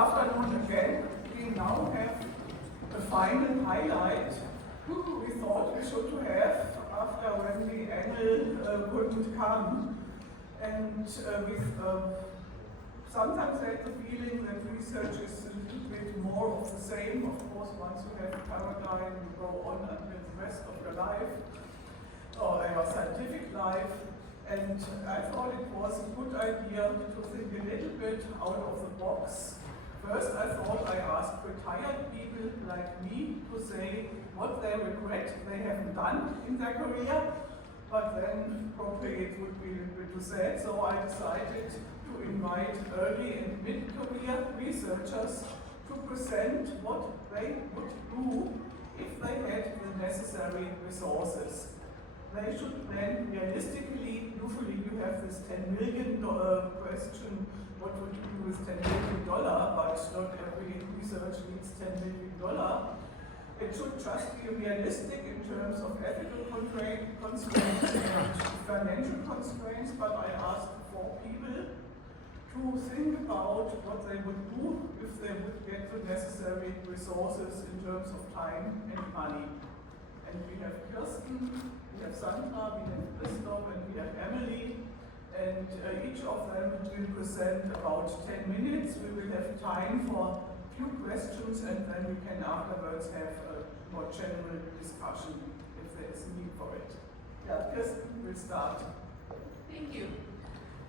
afternoon again. We now have the final highlight we thought we should have after when the annual couldn't come. And we've sometimes had the feeling that research is a little bit more of the same. Of course, once you have a paradigm, you go on until the rest of your life, or your scientific life. And I thought it was a good idea to think a little bit out of the box. First, I thought I asked retired people like me to say what they regret they haven't done in their career, but then probably it would be a little bit too sad, so I decided to invite early and mid-career researchers to present what they would do if they had the necessary resources. They should plan realistically. Usually you have this $10 million question, what would you do with $10 million? But not every research needs $10 million. It should just be realistic in terms of ethical constraints and financial constraints, but I asked 4 people to think about what they would do if they would get the necessary resources in terms of time and money. And we have Kirsten, we have Sandra, we have Kristof, and we have Emily. And each of them will present about 10 minutes. We will have time for a few questions, and then we can afterwards have a more general discussion if there is a need for it. Yeah, Kirsten will start. Thank you.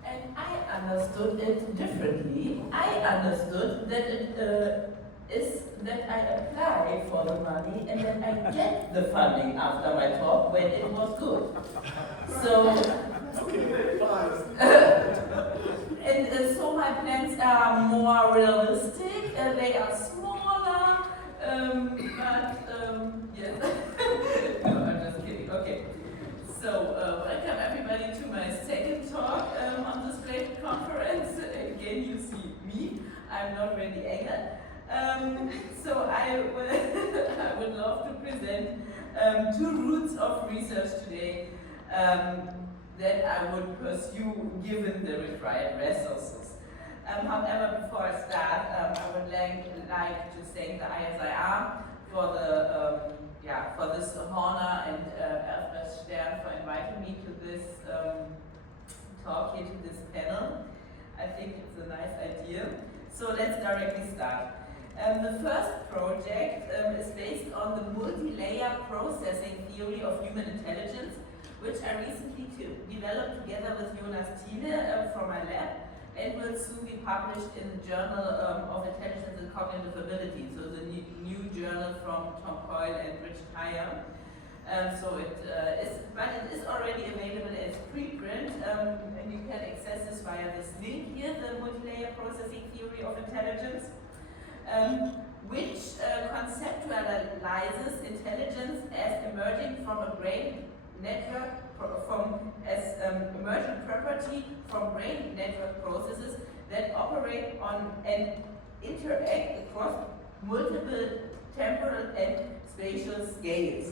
And I understood it differently. I understood that it is that I apply for the money and that I get the funding after my talk when it was good. So, and so my plans are more realistic. They are smaller, but yes. No, I'm just kidding. Okay. So, welcome everybody to my second talk on this great conference. Again, you see me. I'm not really Engel. So I would love to present 2 routes of research today that I would pursue given the required resources. However, before I start, I would like to thank the ISIR for the for this honor and Elsbeth Stern for inviting me to this talk here, to this panel. I think it's a nice idea. So let's directly start. The first project is based on the multilayer-processing theory of human intelligence, which I recently developed together with Jonas Thiele from my lab, and will soon be published in the Journal of Intelligence and Cognitive Ability, so the new journal from Tom Coyle and Rich Tyre. So it is already available as preprint, and you can access this via this link here, the multilayer-processing theory of intelligence. Which conceptualizes intelligence as emerging from a brain network, as emergent property from brain network processes that operate on and interact across multiple temporal and spatial scales.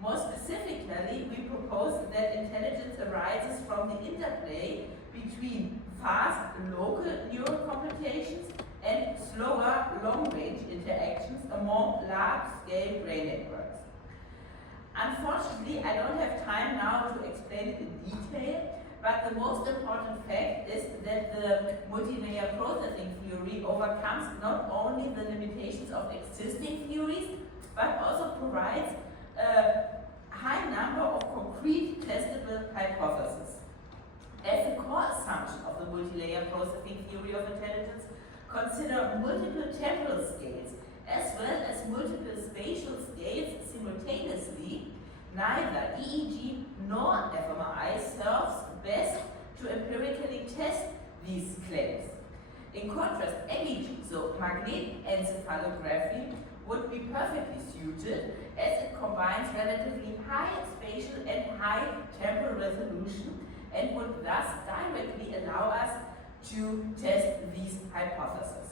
More specifically, we propose that intelligence arises from the interplay between fast local neural computations and slower long-range interactions among large-scale brain networks. Unfortunately, I don't have time now to explain it in detail, but the most important fact is that the multilayer processing theory overcomes not only the limitations of existing theories, but also provides a high number of concrete testable hypotheses. As a core assumption of the multilayer processing theory of intelligence, consider multiple temporal scales as well as multiple spatial scales simultaneously. Neither EEG nor fMRI serves best to empirically test these claims. In contrast, MEG, so magnetoencephalography, would be perfectly suited as it combines relatively high spatial and high temporal resolution and would thus directly allow us to test these hypotheses.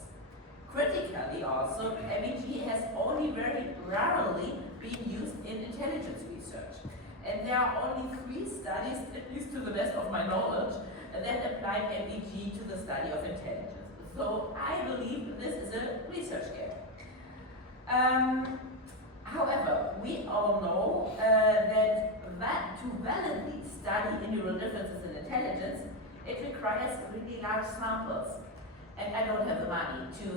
Critically also, MEG has only very rarely been used in intelligence research. And there are only 3 studies, at least to the best of my knowledge, that applied MEG to the study of intelligence. So I believe this is really large samples, and I don't have the money to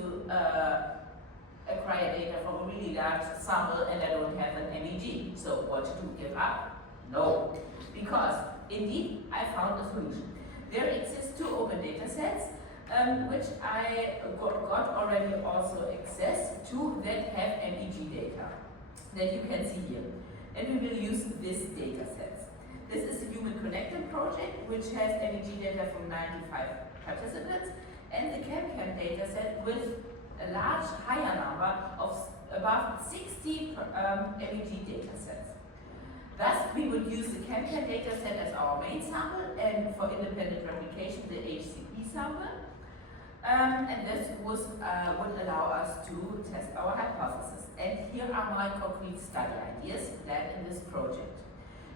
acquire data from a really large sample, and I don't have an MEG. So what to do? Give up? No, because indeed I found a solution. There exist two open data sets, which I got already also access to, that have MEG data that you can see here. And we will use this data sets. This is the Human Connected project, which has MEG data from 95 participants, and the ChemCam data set with a large, higher number of above 60 MEG data sets. Thus, we would use the ChemCam data set as our main sample, and for independent replication, the HCP sample. And this would allow us to test our hypothesis. And here are my concrete study ideas planned in this project.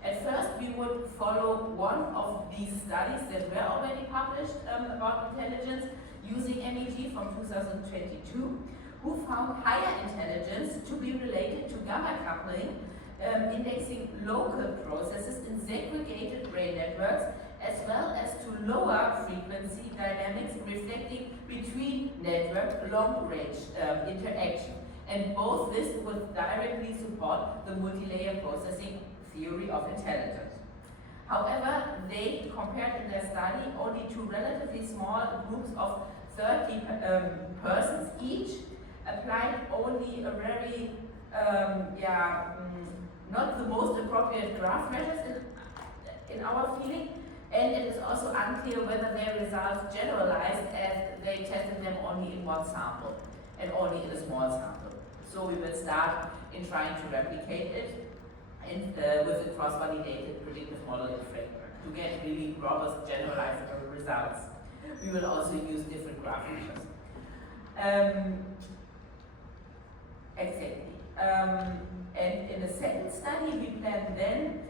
At first, we would follow one of these studies that were already published about intelligence using MEG from 2022, who found higher intelligence to be related to gamma coupling, indexing local processes in segregated brain networks, as well as to lower frequency dynamics reflecting between network long-range interaction. And both this would directly support the multi-layer processing theory of intelligence. However, they compared in their study only two relatively small groups of 30 persons each, applied only a very, not the most appropriate graph measures in our feeling, and it is also unclear whether their results generalized as they tested them only in one sample and only in a small sample. So we will start in trying to replicate it and with a cross-validated predictive modeling framework to get really robust generalized results. We will also use different graph features. Exactly. And in the second study, we plan then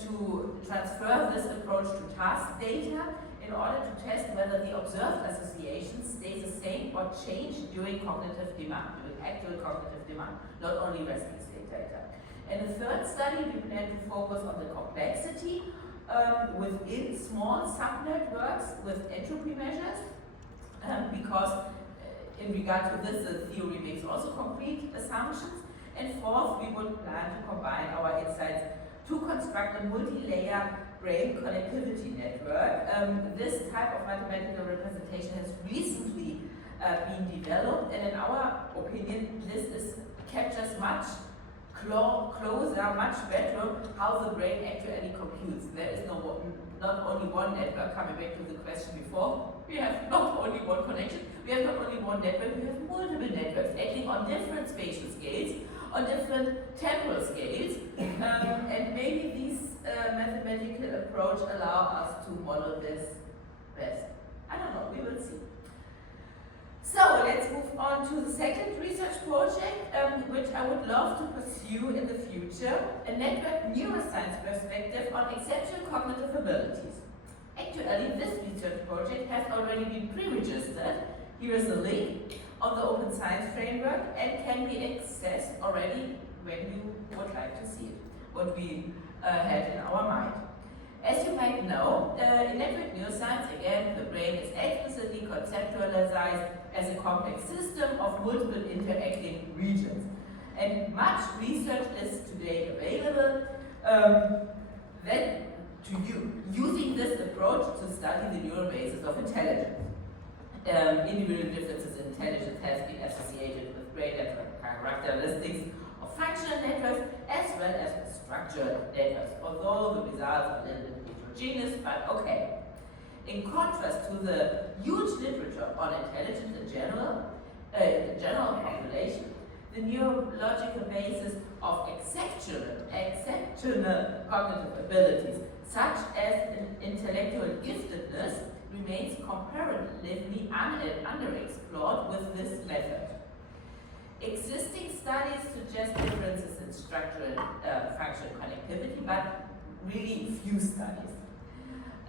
to transfer this approach to task data in order to test whether the observed associations stay the same or change during cognitive demand, during actual cognitive demand, not only resting state data. In the third study, we plan to focus on the complexity within small subnetworks with entropy measures, because in regard to this, the theory makes also concrete assumptions. And fourth, we would plan to combine our insights to construct a multi-layer brain connectivity network. This type of mathematical representation has recently been developed, and in our opinion, this captures much closer, much better how the brain actually computes. There is not only one network, coming back to the question before, we have not only one connection, we have not only one network, we have multiple networks acting on different spatial scales, on different temporal scales, and maybe this mathematical approach allow us to model this best. I don't know, we will see. So let's move on to the second research project, which I would love to pursue in the future, a network neuroscience perspective on exceptional cognitive abilities. Actually, this research project has already been pre-registered. Here is a link on the Open Science Framework and can be accessed already when you would like to see it, what we had in our mind. As you might know, in network neuroscience, again, the brain is explicitly conceptualized as a complex system of multiple interacting regions. And much research is today available using this approach to study the neural basis of intelligence. Individual differences in intelligence has been associated with brain network characteristics of functional networks as well as structured networks, although the results are a little bit heterogeneous, but okay. In contrast to the huge literature on intelligence in the general population, the neurological basis of exceptional cognitive abilities, such as intellectual giftedness, remains comparatively underexplored with this method. Existing studies suggest differences in structural functional connectivity, but really few studies.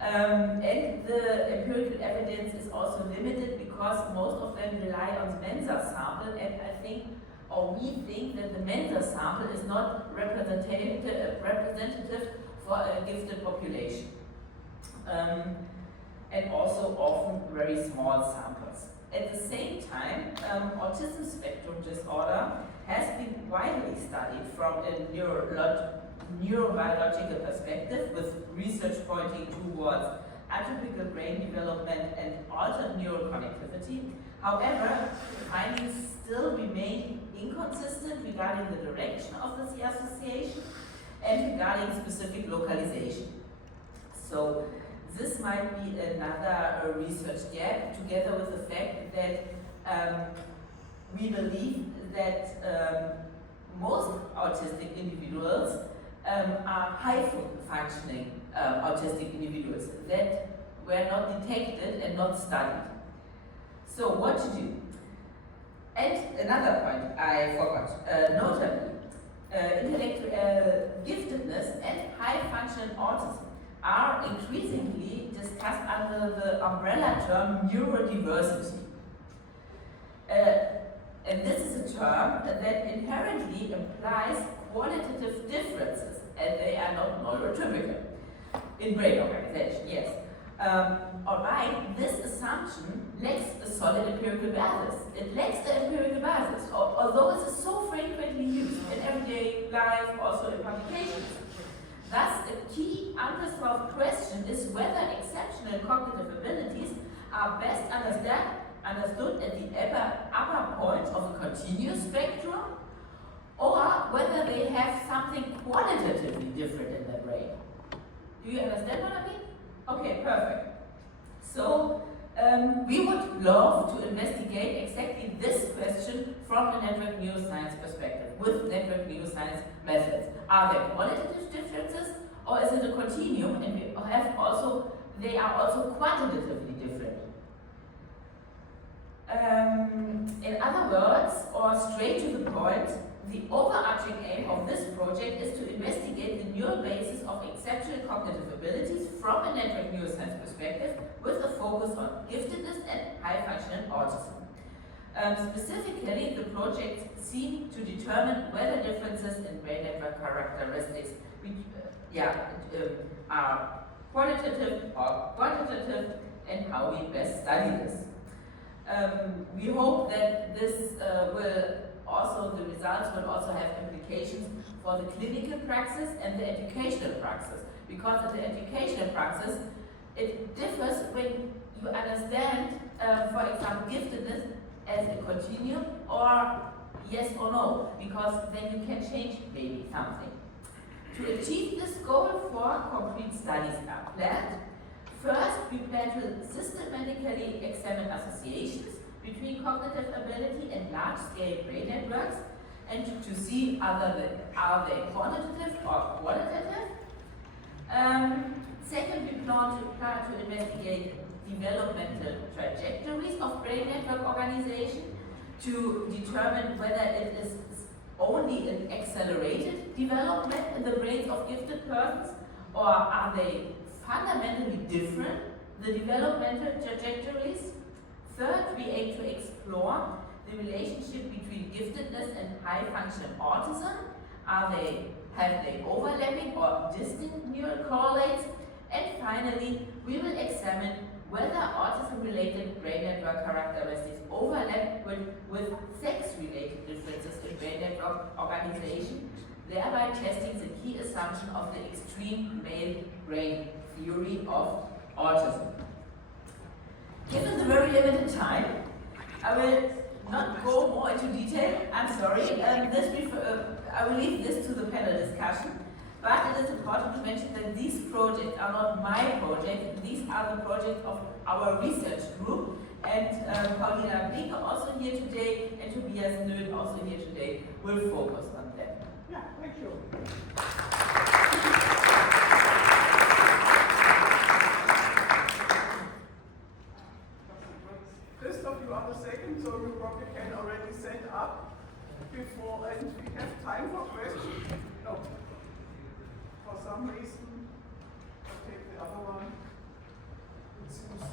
And the empirical evidence is also limited because most of them rely on the Mensa sample, and we think that the Mensa sample is not representative for a gifted population. and also often very small samples. At the same time, autism spectrum disorder has been widely studied from a neurobiological perspective, with research pointing towards atypical brain development and altered neural connectivity. However, the findings still remain inconsistent regarding the direction of the association and regarding specific localization. So this might be another research gap, together with the fact that we believe that most autistic individuals are high-functioning autistic individuals that were not detected and not studied. So what to do? And another point I forgot, notably, intellectual giftedness and high-function autism are increasingly discussed under the umbrella term neurodiversity. And this is a term that inherently implies qualitative differences, and they are not neurotypical in brain organization, yes. Alright, this assumption lacks a solid empirical basis. It lacks the empirical basis, although it is so frequently used in everyday life, also in publications. Thus, a key unresolved question is whether exceptional cognitive abilities are best understood at the upper point of a continuous spectrum, or whether they have something qualitatively different in their brain. Do you understand what I mean? Okay, perfect. So, we would love to investigate exactly this question from a network neuroscience perspective, with network neuroscience methods. Are there qualitative differences, or is it a continuum, and they are also quantitatively different? In other words, or straight to the point, the overarching aim of this project is to investigate the neural basis of exceptional cognitive abilities from a network neuroscience perspective, with a focus on giftedness and high-functional autism. Specifically, the project seemed to determine whether differences in brain network characteristics are qualitative or quantitative, and how we best study this. We hope that this the results will also have implications for the clinical praxis and the educational praxis, because in the educational praxis, it differs when you understand, for example, giftedness as a continuum, or yes or no, because then you can change maybe something. To achieve this goal, 4 concrete studies are planned. First, we plan to systematically examine associations between cognitive ability and large-scale brain networks, and to see are they quantitative or qualitative. Second, we plan to investigate developmental trajectories of brain network organization to determine whether it is only an accelerated development in the brains of gifted persons, or are they fundamentally different, the developmental trajectories. Third, we aim to explore the relationship between giftedness and high-function autism. Have they overlapping or distant neural correlates? And finally, we will examine whether autism-related brain network characteristics overlap with sex-related differences in brain network organization, thereby testing the key assumption of the extreme male brain theory of autism. Given the very limited time, I will not go more into detail. I'm sorry. I will leave this to the panel discussion. But it is important to mention that these projects are not my project. These are the projects of our research group. And Paulina Blinke, also here today, and Tobias Nöth, also here today, will focus on them. Yeah, thank you. Kristof, you are the second, so you probably can already set up before, and we have time for questions. No. For some reason, I'll take the other one. It seems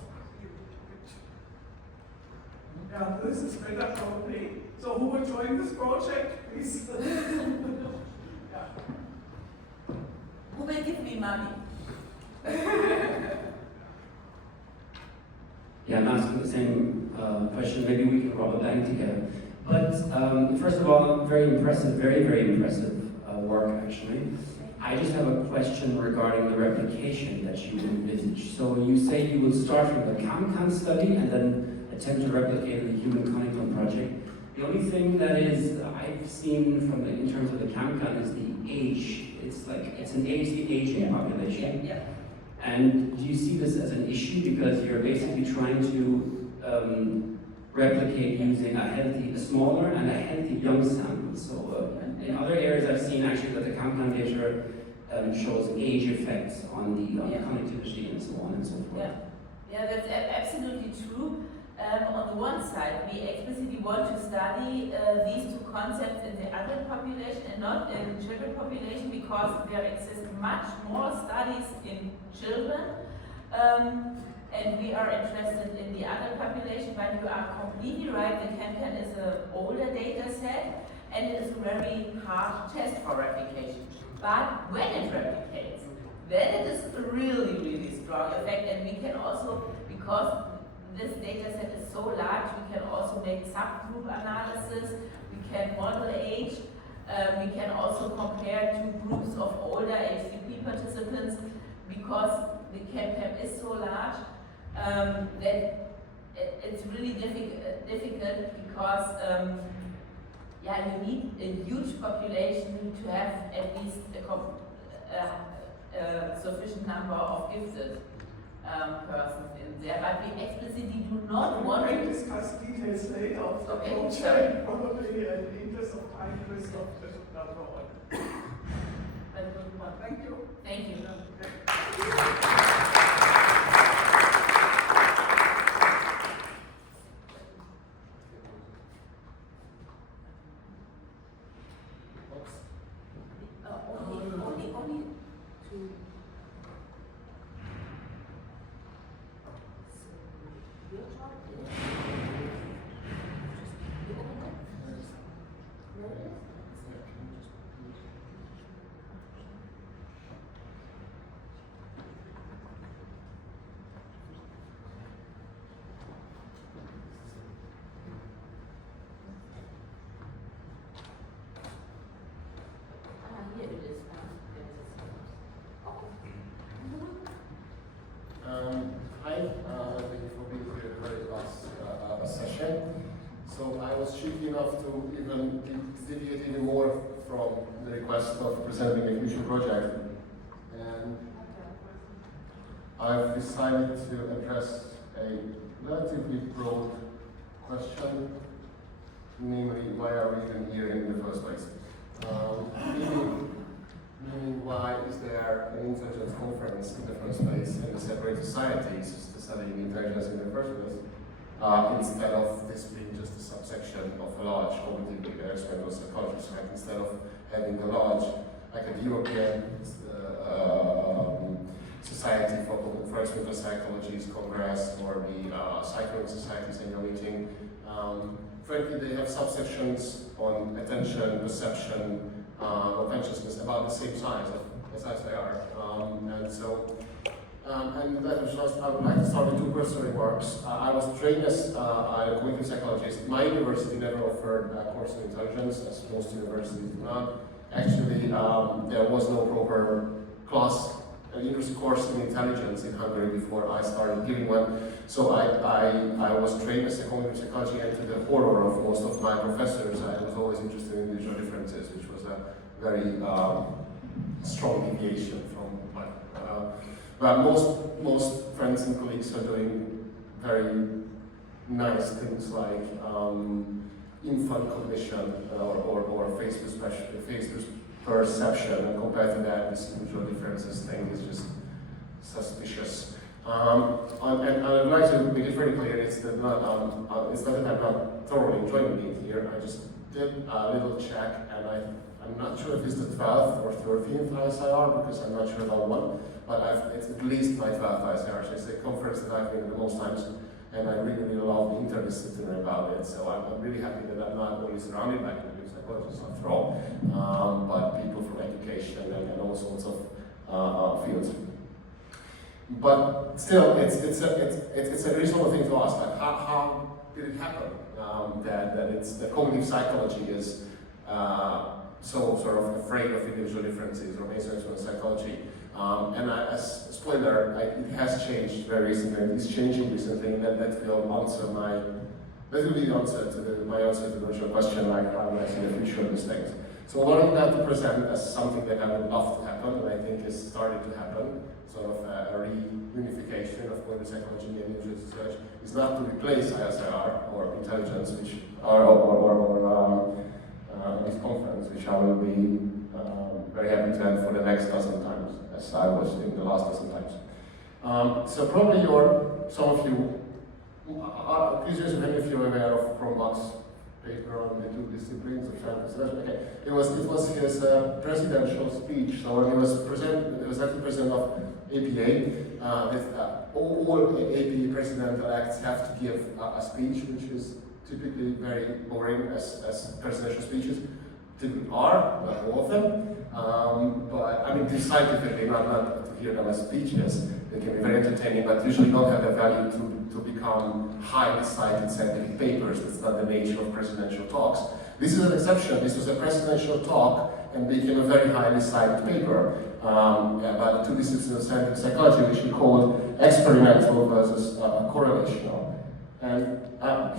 yeah, this is better probably. So who will join this project, please? Yeah. Who will give me money? Yeah, I'm asking the same question. Maybe we can rob a bank together. But first of all, very impressive, very, very impressive work, actually. I just have a question regarding the replication that you envisage. So you say you will start from the CAM-CAM study and then attempt to replicate in the Human Connectome project. The only thing that is I've seen from in terms of the CAM-CAM is the age. It's an aging population. Yeah. And do you see this as an issue because you're basically trying to replicate using a smaller and a healthy young sample? So in other areas I've seen actually that the CAM-CAM data shows age effects on the connectivity and so on and so forth. Yeah, that's absolutely true. On the one side, we explicitly want to study these two concepts in the adult population and not in children population because there exist much more studies in children. And we are interested in the adult population, but you are completely right, the CAM-CAM is an older data set and it is a very hard test for replication. But when it replicates, then it is a really, really strong effect, and we can also, because this data set is so large, we can also make subgroup analysis, we can model age, we can also compare two groups of older HCP participants, because the CAM-CAM is so large that it's really difficult because you need a huge population to have at least a sufficient number of gifted persons in there, but we explicitly do not want to discuss details later of the Okay, project, sorry. probably in the interest of time, Kristof should not go on. Thank you. Thank you. Only two. Your job is you open it first. Notice? Here it is. Hi, thank you for being here for the last session. So I was cheeky enough to even deviate even more from the request of presenting a future project, and I've decided to address a relatively broad question, namely why are we even here in the first place? Meaning why is there an intelligence conference in the first place in the separate societies studying intelligence in the first place, instead of this being just a subsection of a large cognitive experimental psychology society, instead of having a large, like a European Society for Experimental Psychology's Congress or the Psychology Society's annual meeting. Frankly, they have subsections on attention, perception, or consciousness about the same size as they are. And that was just, I would like to start with two personal remarks. I was trained as a cognitive psychologist. My university never offered a course in intelligence, as most universities do not. Actually, there was no proper class, a university course in intelligence in Hungary before I started giving one. So I was trained as a cognitive psychology, and to the horror of most of my professors, I was always interested in individual differences, which was a very strong deviation from what. But most friends and colleagues are doing very nice things like infant cognition or face perception, and compared to that, this individual differences thing is just suspicious. And I'd like to make it very clear, it's not that I'm not thoroughly enjoying being here. I just did a little check, and I'm not sure if it's the 12th or 13th ISIR, because I'm not sure about one, but it's at least my 12th ISIR, so it's a conference that I've been at the most times, and I really, really love the interdisciplinary about it. So I'm really happy that I'm not only surrounded by cognitive psychologists after all, but people from education and all sorts of fields. But still, it's a reasonable thing to ask. Like, how did it happen that cognitive psychology is so sort of afraid of individual differences, or based on psychology? And as a spoiler, it has changed very recently. And it's changing recently, and that will answer my answer to the original question, like how do I see the future of these things. So what I'm going to present as something that I would love to happen, and I think is starting to happen, sort of a reunification of cognitive psychology and individual research, is not to replace ISIR or intelligence, which or this conference, which I will be very happy to end for the next dozen times, as I was in the last dozen times. So probably some of you, please raise your hand if you're aware of Kovacs' paper on the two disciplines of science research. Okay, it was his presidential speech. So when he was actually president of APA. All APA president-elects have to give a speech, which is typically very boring as presidential speeches typically are, not all of them. But I mean, scientifically, not to hear them as speeches. They can be very entertaining, but usually don't have the value to become highly cited scientific papers. That's not the nature of presidential talks. This is an exception. This was a presidential talk and became a very highly cited paper about the two disciplines of scientific psychology, which he called experimental versus correlational. And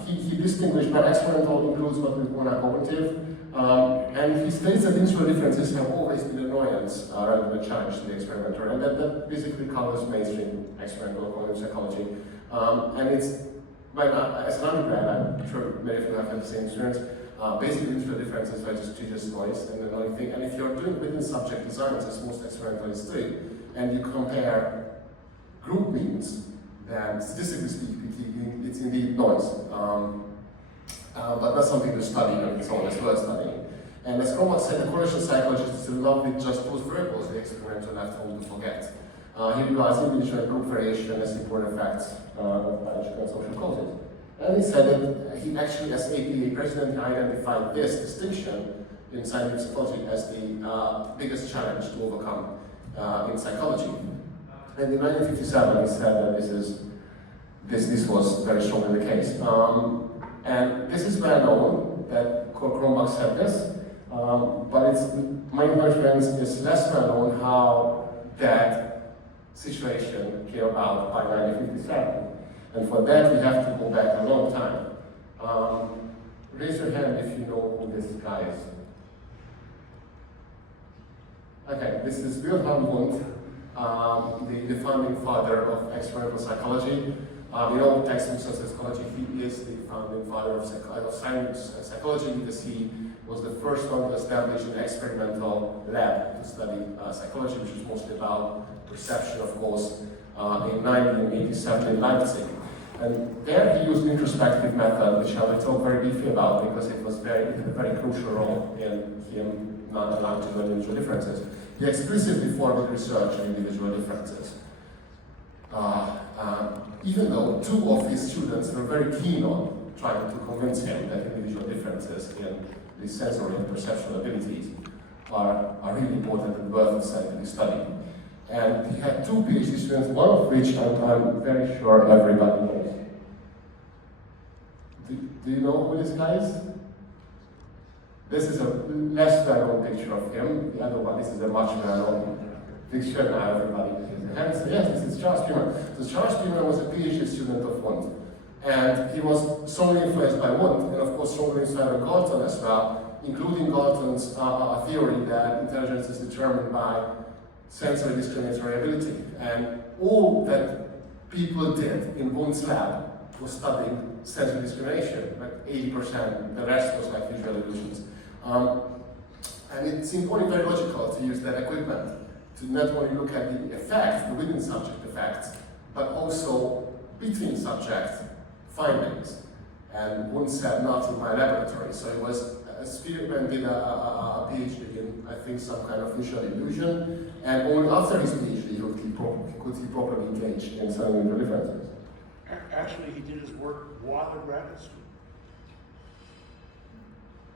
he distinguished that experimental includes what we call cognitive, and he states that individual differences have always been an annoyance rather than a challenge to the experimenter, and that basically covers mainstream experimental cognitive psychology. And it's, as an undergrad, I'm sure many of you have had the same experience. Basically, individual differences are just noise and annoying thing. And if you're doing within subject designs, as most experimentalists do, and you compare group means, then statistically speaking, it's indeed noise. But that's something to study on its own as well as studying. And as Kovacs said, the correlation psychologists in love with just those variables the experimenter left home to forget. He regards individual and group variation as important facts of biological and social causes. And he said that he actually, as APA president, identified this distinction in scientific psychology as the biggest challenge to overcome in psychology. And in 1957, he said that this was very strongly the case. And this is well known that Kovacs said this, but my impression is less well known how that situation came about by 1957. And for that, we have to go back a long time. Raise your hand if you know who this guy is. Okay, this is Wilhelm Wundt, the founding father of experimental psychology. In all textbooks of psychology, he is the founding father of science and psychology because he was the first one to establish an experimental lab to study psychology, which was mostly about perception, of course, in 1987 in Leipzig. And there he used an introspective method, which I will talk very briefly about because it had a very crucial role in him not allowing to know individual differences. He explicitly formed research on individual differences. Even though two of his students were very keen on trying to convince him that individual differences in the sensory and perceptual abilities are really important and worth scientific study. And he had two PhD students, one of which I'm very sure everybody knows. Do you know who this guy is? This is a less well-known picture of him. The other one, this is a much well-known picture now, everybody. Yes, this is Charles Schumann. So Charles Schumann was a PhD student of Wundt. And he was strongly influenced by Wundt, and of course strongly inspired by Galton as well, including Galton's theory that intelligence is determined by sensory discriminatory ability. And all that people did in Wundt's lab was studying sensory discrimination, like 80%, the rest was like visual illusions. And it seemed only very logical to use that equipment to not only look at the effects, the within subject effects, but also between subject findings. And Wundt said, not in my laboratory. So it was, Spearman did a PhD in, I think, some kind of visual illusion, and only after his PhD could he properly engage in studying the differences. Actually, he did his work while at graduate school.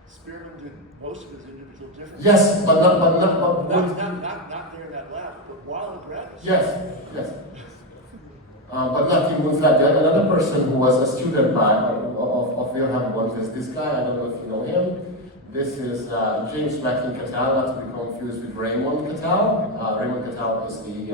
Spearman did most of his individual differences. Yes, but not there in that lab, but while at graduate school. Yes. But not in Wundt's lab. There another person who was a student of Wilhelm Wundt is this guy. I don't know if you know him. This is James Mackin Cattell, not to be confused with Raymond Cattell. Raymond Cattell is the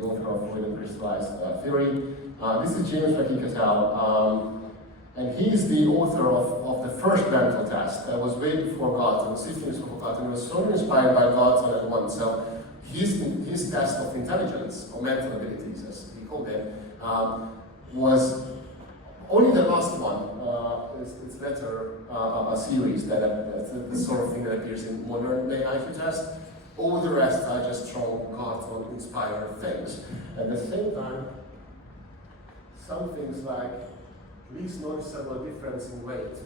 author of fluid and crystallized theory. This is James Mackin Cattell, and he's the author of the first mental test that was way before Galton, 16 years before Galton. He was so inspired by Galton and Wundt. So his test of intelligence, or mental abilities as he called it, was only the last one. It's better a series that's the sort of thing that appears in modern day IQ test. All the rest are just strong Galton inspired things. At the same time, some things like least noticeable difference in weight.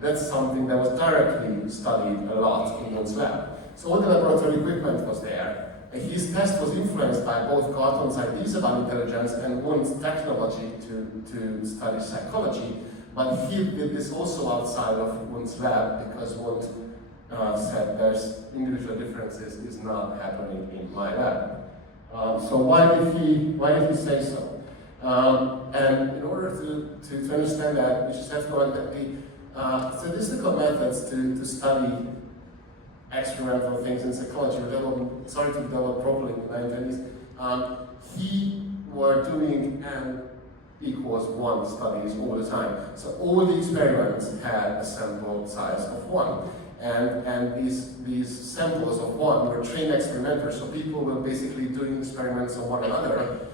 That's something that was directly studied a lot in Wundt's lab. So all the laboratory equipment was there. And his test was influenced by both Galton's ideas about intelligence and Wundt's technology to study psychology. But he did this also outside of Wundt's lab because Wundt said there's individual differences is not happening in my lab. So why did he say so? And in order to understand that, we just have to know that the statistical methods to study experimental things in psychology started to develop properly in the 1920s. He were doing N equals 1 studies all the time. So all the experiments had a sample size of 1. And these samples of 1 were trained experimenters, so people were basically doing experiments on one another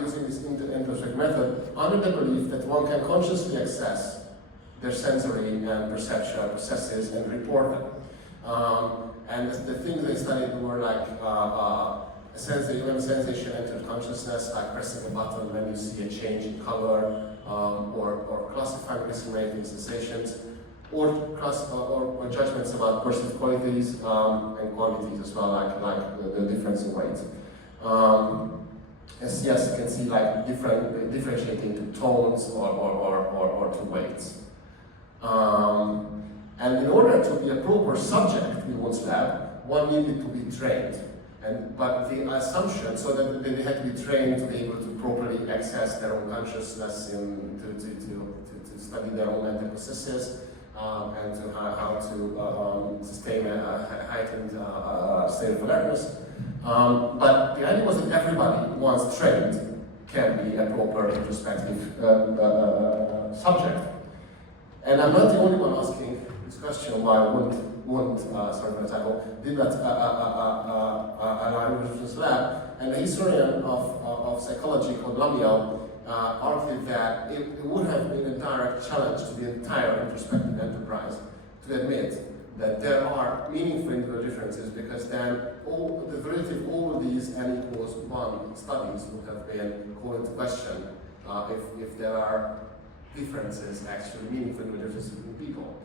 using this introspective method under the belief that one can consciously access their sensory and perceptual processes and report them. And the things they studied were like when a sensation entered consciousness, like pressing a button when you see a change in color, or classifying discriminating sensations, or judgments about perceived qualities and quantities as well, like the difference in weight. Yes, you can see like differentiating to tones or to weights. And in order to be a proper subject in Wundt's lab, one needed to be trained. But the assumption, so that they had to be trained to be able to properly access their own consciousness and to study their own mental processes, and to how to sustain a heightened state of awareness. But the idea was that everybody, once trained, can be a proper introspective subject. And I'm not the only one asking this question why Wundt, sorry for the typo, did not align with Wundt's lab. And the historian of psychology called Lamiel argued that it would have been a direct challenge to the entire introspective enterprise to admit that there are meaningful individual differences, because then the validity of all of these N equals 1 studies would have been called into question if there are differences, actually meaningful differences between people.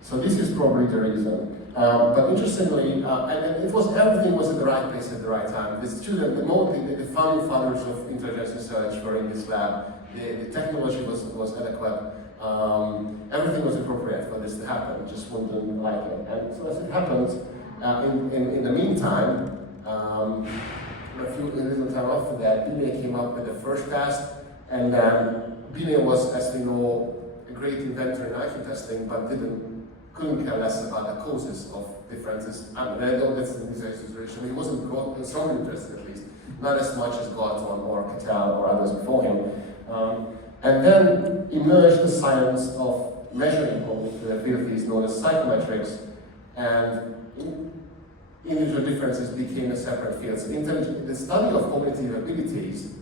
So this is probably the reason. But interestingly, and everything was at the right place at the right time. The founding fathers of intelligence research were in this lab. The technology was adequate. Everything was appropriate for this to happen. Just wouldn't like it. And so as it happened, in the meantime, a little time after that, Binet came up with the first test, and Binet was, as we know, a great inventor in IQ testing, but couldn't care less about the causes of differences. I know that's in this situation. He wasn't strongly interested, at least, not as much as Galton or Cattell or others before him. And then emerged the science of measuring cognitive abilities known as psychometrics, and individual differences became a separate field. So the study of cognitive abilities,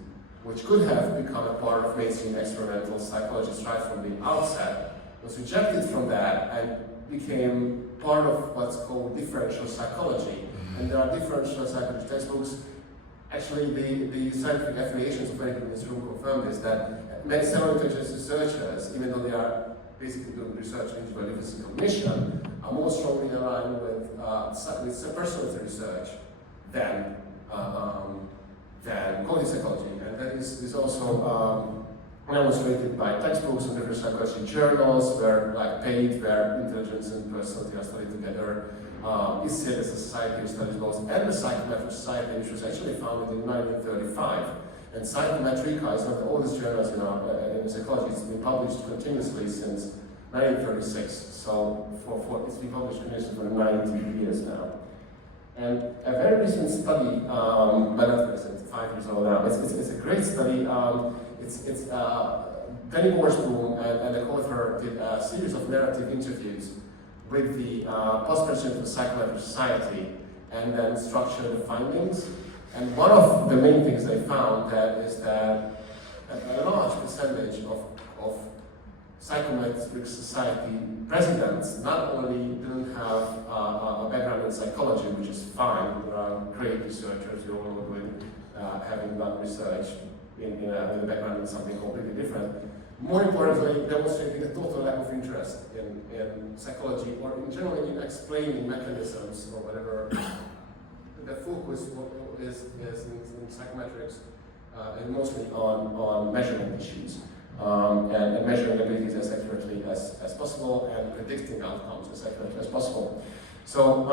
which could have become a part of mainstream experimental psychology right from the outset, was rejected from that and became part of what's called differential psychology. And there are differential psychology textbooks. Actually, the scientific affiliations of many people in this room confirm this, that several intelligence researchers, even though they are basically doing research into individual difference in cognition, are more strongly aligned with personality research than cognitive psychology. And that is also demonstrated by textbooks and different psychology journals where intelligence and personality are studied together. ISIR is the Society who studies both, and the Psychometric Society, which was actually founded in 1935. And Psychometrica is one of the oldest journals in psychology. It's been published continuously since 1936. So it's been published continuously for 90 years now. And a very recent study, but not recent, 5 years old now. It's a great study. Penny Borsboom and the co-author did a series of narrative interviews with the post-president of the Psychometric Society, and then structured the findings. And one of the main things they found is that a large percentage of Psychometric Society presidents not only didn't have a background in psychology, which is fine, great researchers, you all know with having done research with a background in something completely different. More importantly, demonstrating a total lack of interest in psychology, or in general in explaining mechanisms or whatever. The focus is in psychometrics and mostly on measurement issues and measuring abilities as accurately as possible and predicting outcomes as accurately as possible. So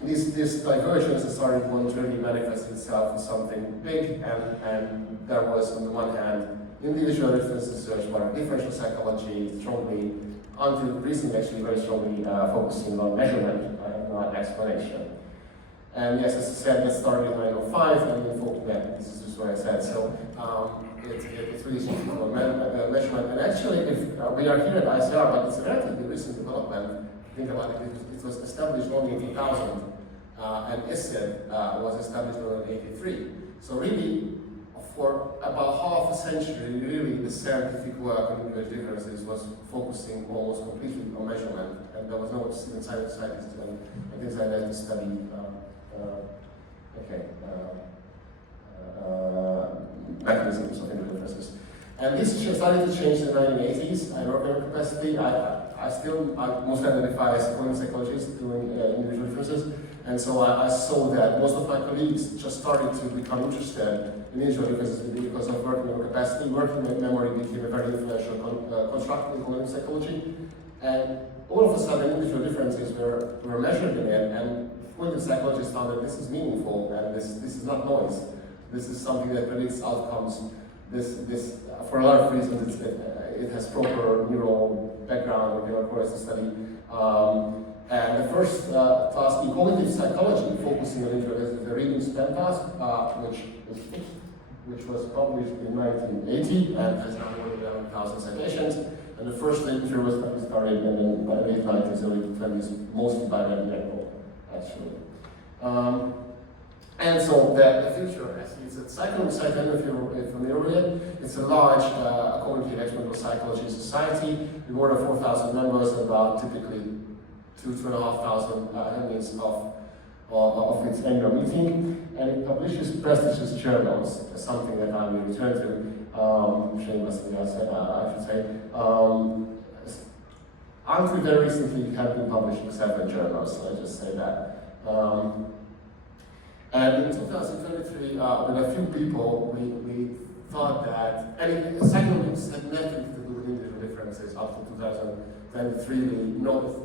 this divergence is starting to really manifest itself as something big, and there was on the one hand individual difference research, but differential psychology strongly, until recently actually very strongly focusing on measurement and not explanation. And yes, as I said, that started in 1905, and then folk that this is just what I said. So it's really something for measurement. And actually, if we are here at ISIR, but it's a relatively recent development. Think about it. It was established only in 2000, and ISIR was established in 1983. So really, for about half a century, really the scientific work on individual differences was focusing almost completely on measurement, and there was no even scientists and things like that to study. Mechanisms of individual differences. And this started to change in the 1980s. I work in capacity. I still mostly identify as a cognitive psychologist doing individual differences. And so I saw that most of my colleagues just started to become interested in individual differences because of working on capacity. Working with memory became a very influential construct in cognitive psychology. And all of a sudden, individual differences were measured in it, and cognitive psychologists found that this is meaningful, and this is not noise. This is something that predicts outcomes. This for a lot of reasons, it has proper neural background, of course, to study. And the first task in cognitive psychology, focusing on individual, is the Reading Span task, which was published in 1980 and has now more than 11,000 citations. And the first literature was started in the late 90s, early 20s, mostly by Emily, actually. And so the future, as it's at Psychometric, if you're familiar with it, it's a large cognitive experimental psychology society with more than 4,000 members and about typically 2,500 attendees of its annual meeting. And it publishes prestigious journals, something that I will return to, shamelessly, I should say. Until very recently, it had been published in 7 journals, so I just say that. And in 2023, with a few people, we thought that psychometrics had nothing to do with individual differences up to 2023. It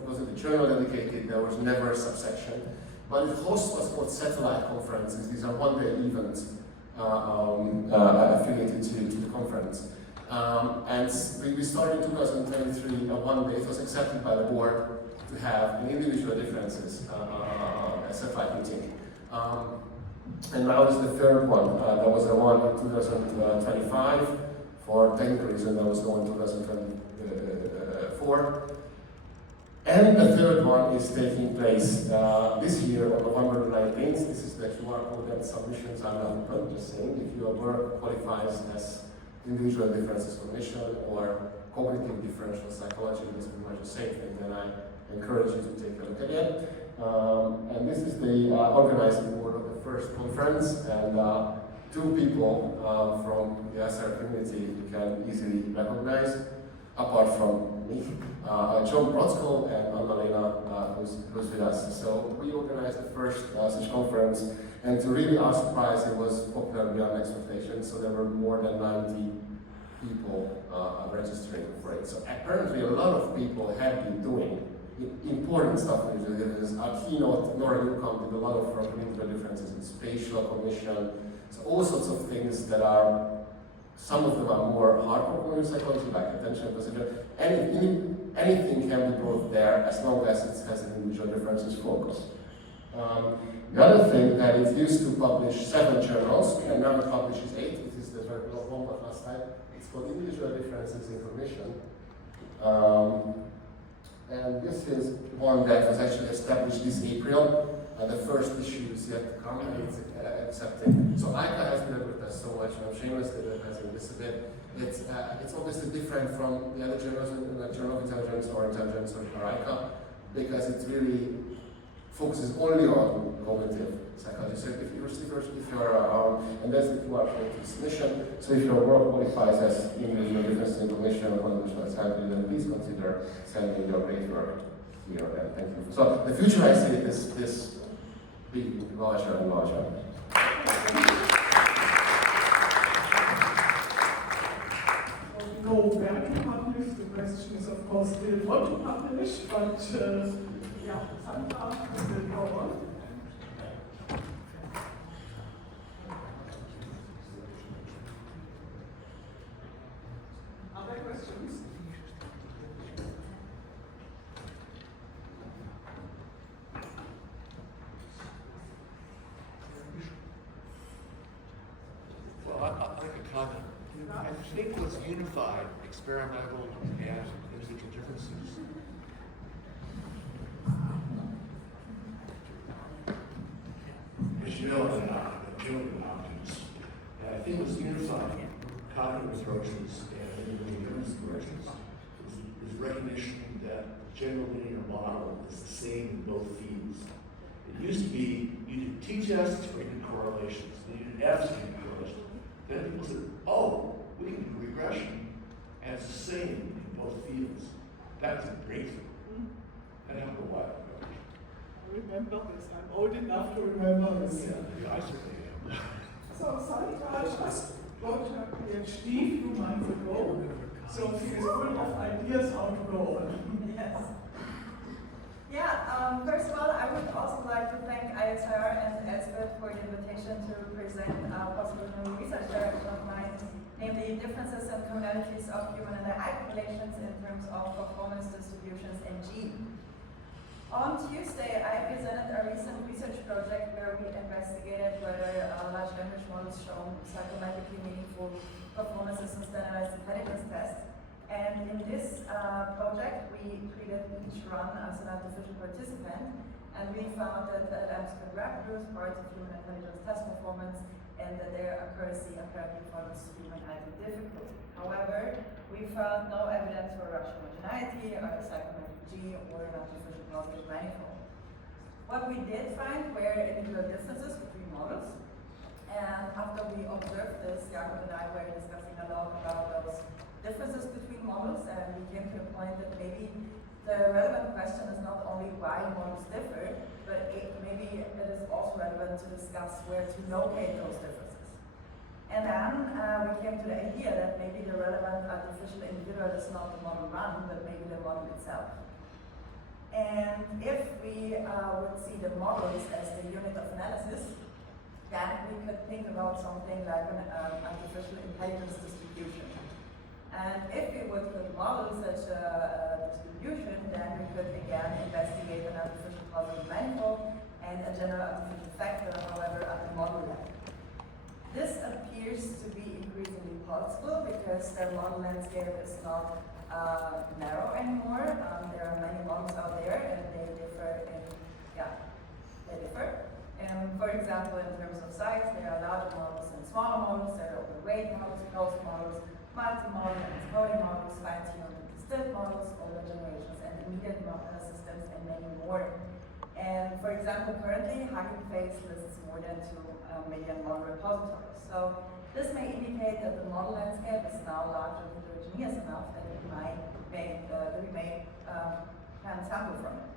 wasn't a journal dedicated, there was never a subsection. But it hosts what's called satellite conferences. These are one-day events affiliated to the conference. And we started in 2023, one day. It was accepted by the board to have an individual differences satellite meeting. And now is the third one. There was a one in 2025 for technical reasons. There was no one in 2024. And the third one is taking place this year on November 19th. This is the QR code, and submissions are now open. Just saying, if your work qualifies as individual differences cognition or cognitive differential psychology, this is pretty much the same thing, then I encourage you to take a look at it. And this is the organizing board of the first conference, and 2 people from the ISIR community you can easily recognize, apart from me, John Brodsky and Anna-Lena, who's with us. So we organized the first such conference, and to really our surprise, it was popular beyond expectations. So there were more than 90 people registering for it. So apparently a lot of people had been doing important stuff in individual differences. Our keynote, Nora Newcomb, did a lot of work on individual differences in spatial cognition, so all sorts of things that are, some of them are more hardcore cognitive psychology, like attention and perception. Anything can be brought there as long as it has an individual differences focus. The other thing that it used to publish 7 journals, and now it publishes 8. It is the very long one last time. It's called Individual Differences in Cognition. And this is one that was actually established this April. The first issue is yet to come, and it's accepting. So ICA has been advertised so much, and I'm shameless that advertising this a bit. It's obviously different from the other journals, like Journal of Intelligence or ICA, because it really focuses only on cognitive psychology. So if you're and there's the QR code to submission. So if your work qualifies as individual differences in cognition or conditional psychology, then please consider sending your great work here. And thank you. So the future I see is this big, larger and larger. No, where to publish? The question is, of course, still what to publish, but yeah, Sandra will go on. Other questions? Well, I'd like a comment. I think what's unified, experimental and individual differences. As you know, I'm a German Hopkins, and I think what's unified cognitive approaches and individual difference approaches is recognition that the general linear model is the same in both fields. It used to be you did t-tests or you did correlations, then you did F's and correlations. Then people said, oh, we can do regression, and it's the same in both fields. That was a breakthrough. That happened a while ago. I remember this. I'm old enough to remember this. Yeah, I certainly am. So Sandra just got her PhD a few months ago, so she is full of ideas how to go on. Yes. Yeah, first of all, I would also like to thank ISIR and Elsbeth for the invitation to present a possible new research direction of mine, namely differences and commonalities of human and AI populations in terms of performance distributions in G. On Tuesday, I presented a recent research project where we investigated whether large language models show psychometrically meaningful performances in standardized intelligence tests. And in this project, we treated each run as an artificial participant, and we found that LLMs can reproduce parts of human intelligence test performance, and that their accuracy apparently follows human IT difficult. However, we found no evidence for Russian homogeneity, or psychometric G, or an artificial positive manifold. What we did find were individual differences between models, and after we observed this, Jakob and I were discussing a lot about those differences between models, and we came to a point that maybe the relevant question is not only why models differ, but maybe it is also relevant to discuss where to locate those differences. And then we came to the idea that maybe the relevant artificial individual is not the model run, but maybe the model itself. And if we would see the models as the unit of analysis, then we could think about something like an artificial intelligence distribution. And if we would model such a distribution, then we could again investigate an artificial positive manifold and a general artificial factor, however, at the model level. This appears to be increasingly possible because the model landscape is not narrow anymore. There are many models out there, and they differ in, they differ. For example, in terms of size, there are larger models and smaller models. There are overweight models, closed models, multi-model and encoding models, fine-tuned and distilled models, older generations and immediate systems, and many more. And for example, currently, Hugging Face lists more than 2 million model repositories. So this may indicate that the model landscape is now large and heterogeneous enough that we can sample from it.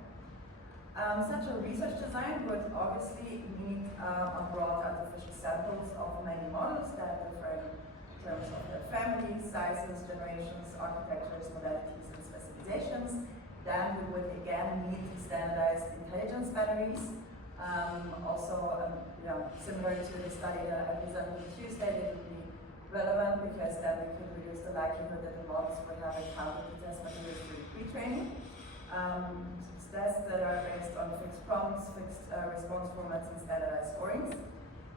Such a research design would obviously need a broad artificial samples of many models that differ in terms of their families, sizes, generations, architectures, modalities, and specializations. Then we would again standardized intelligence batteries. Similar to the study that I presented on Tuesday, it would be relevant because then we could reduce the likelihood that the models would have encountered the test materials through pre-training. Tests that are based on fixed prompts, fixed response formats, and standardized scorings.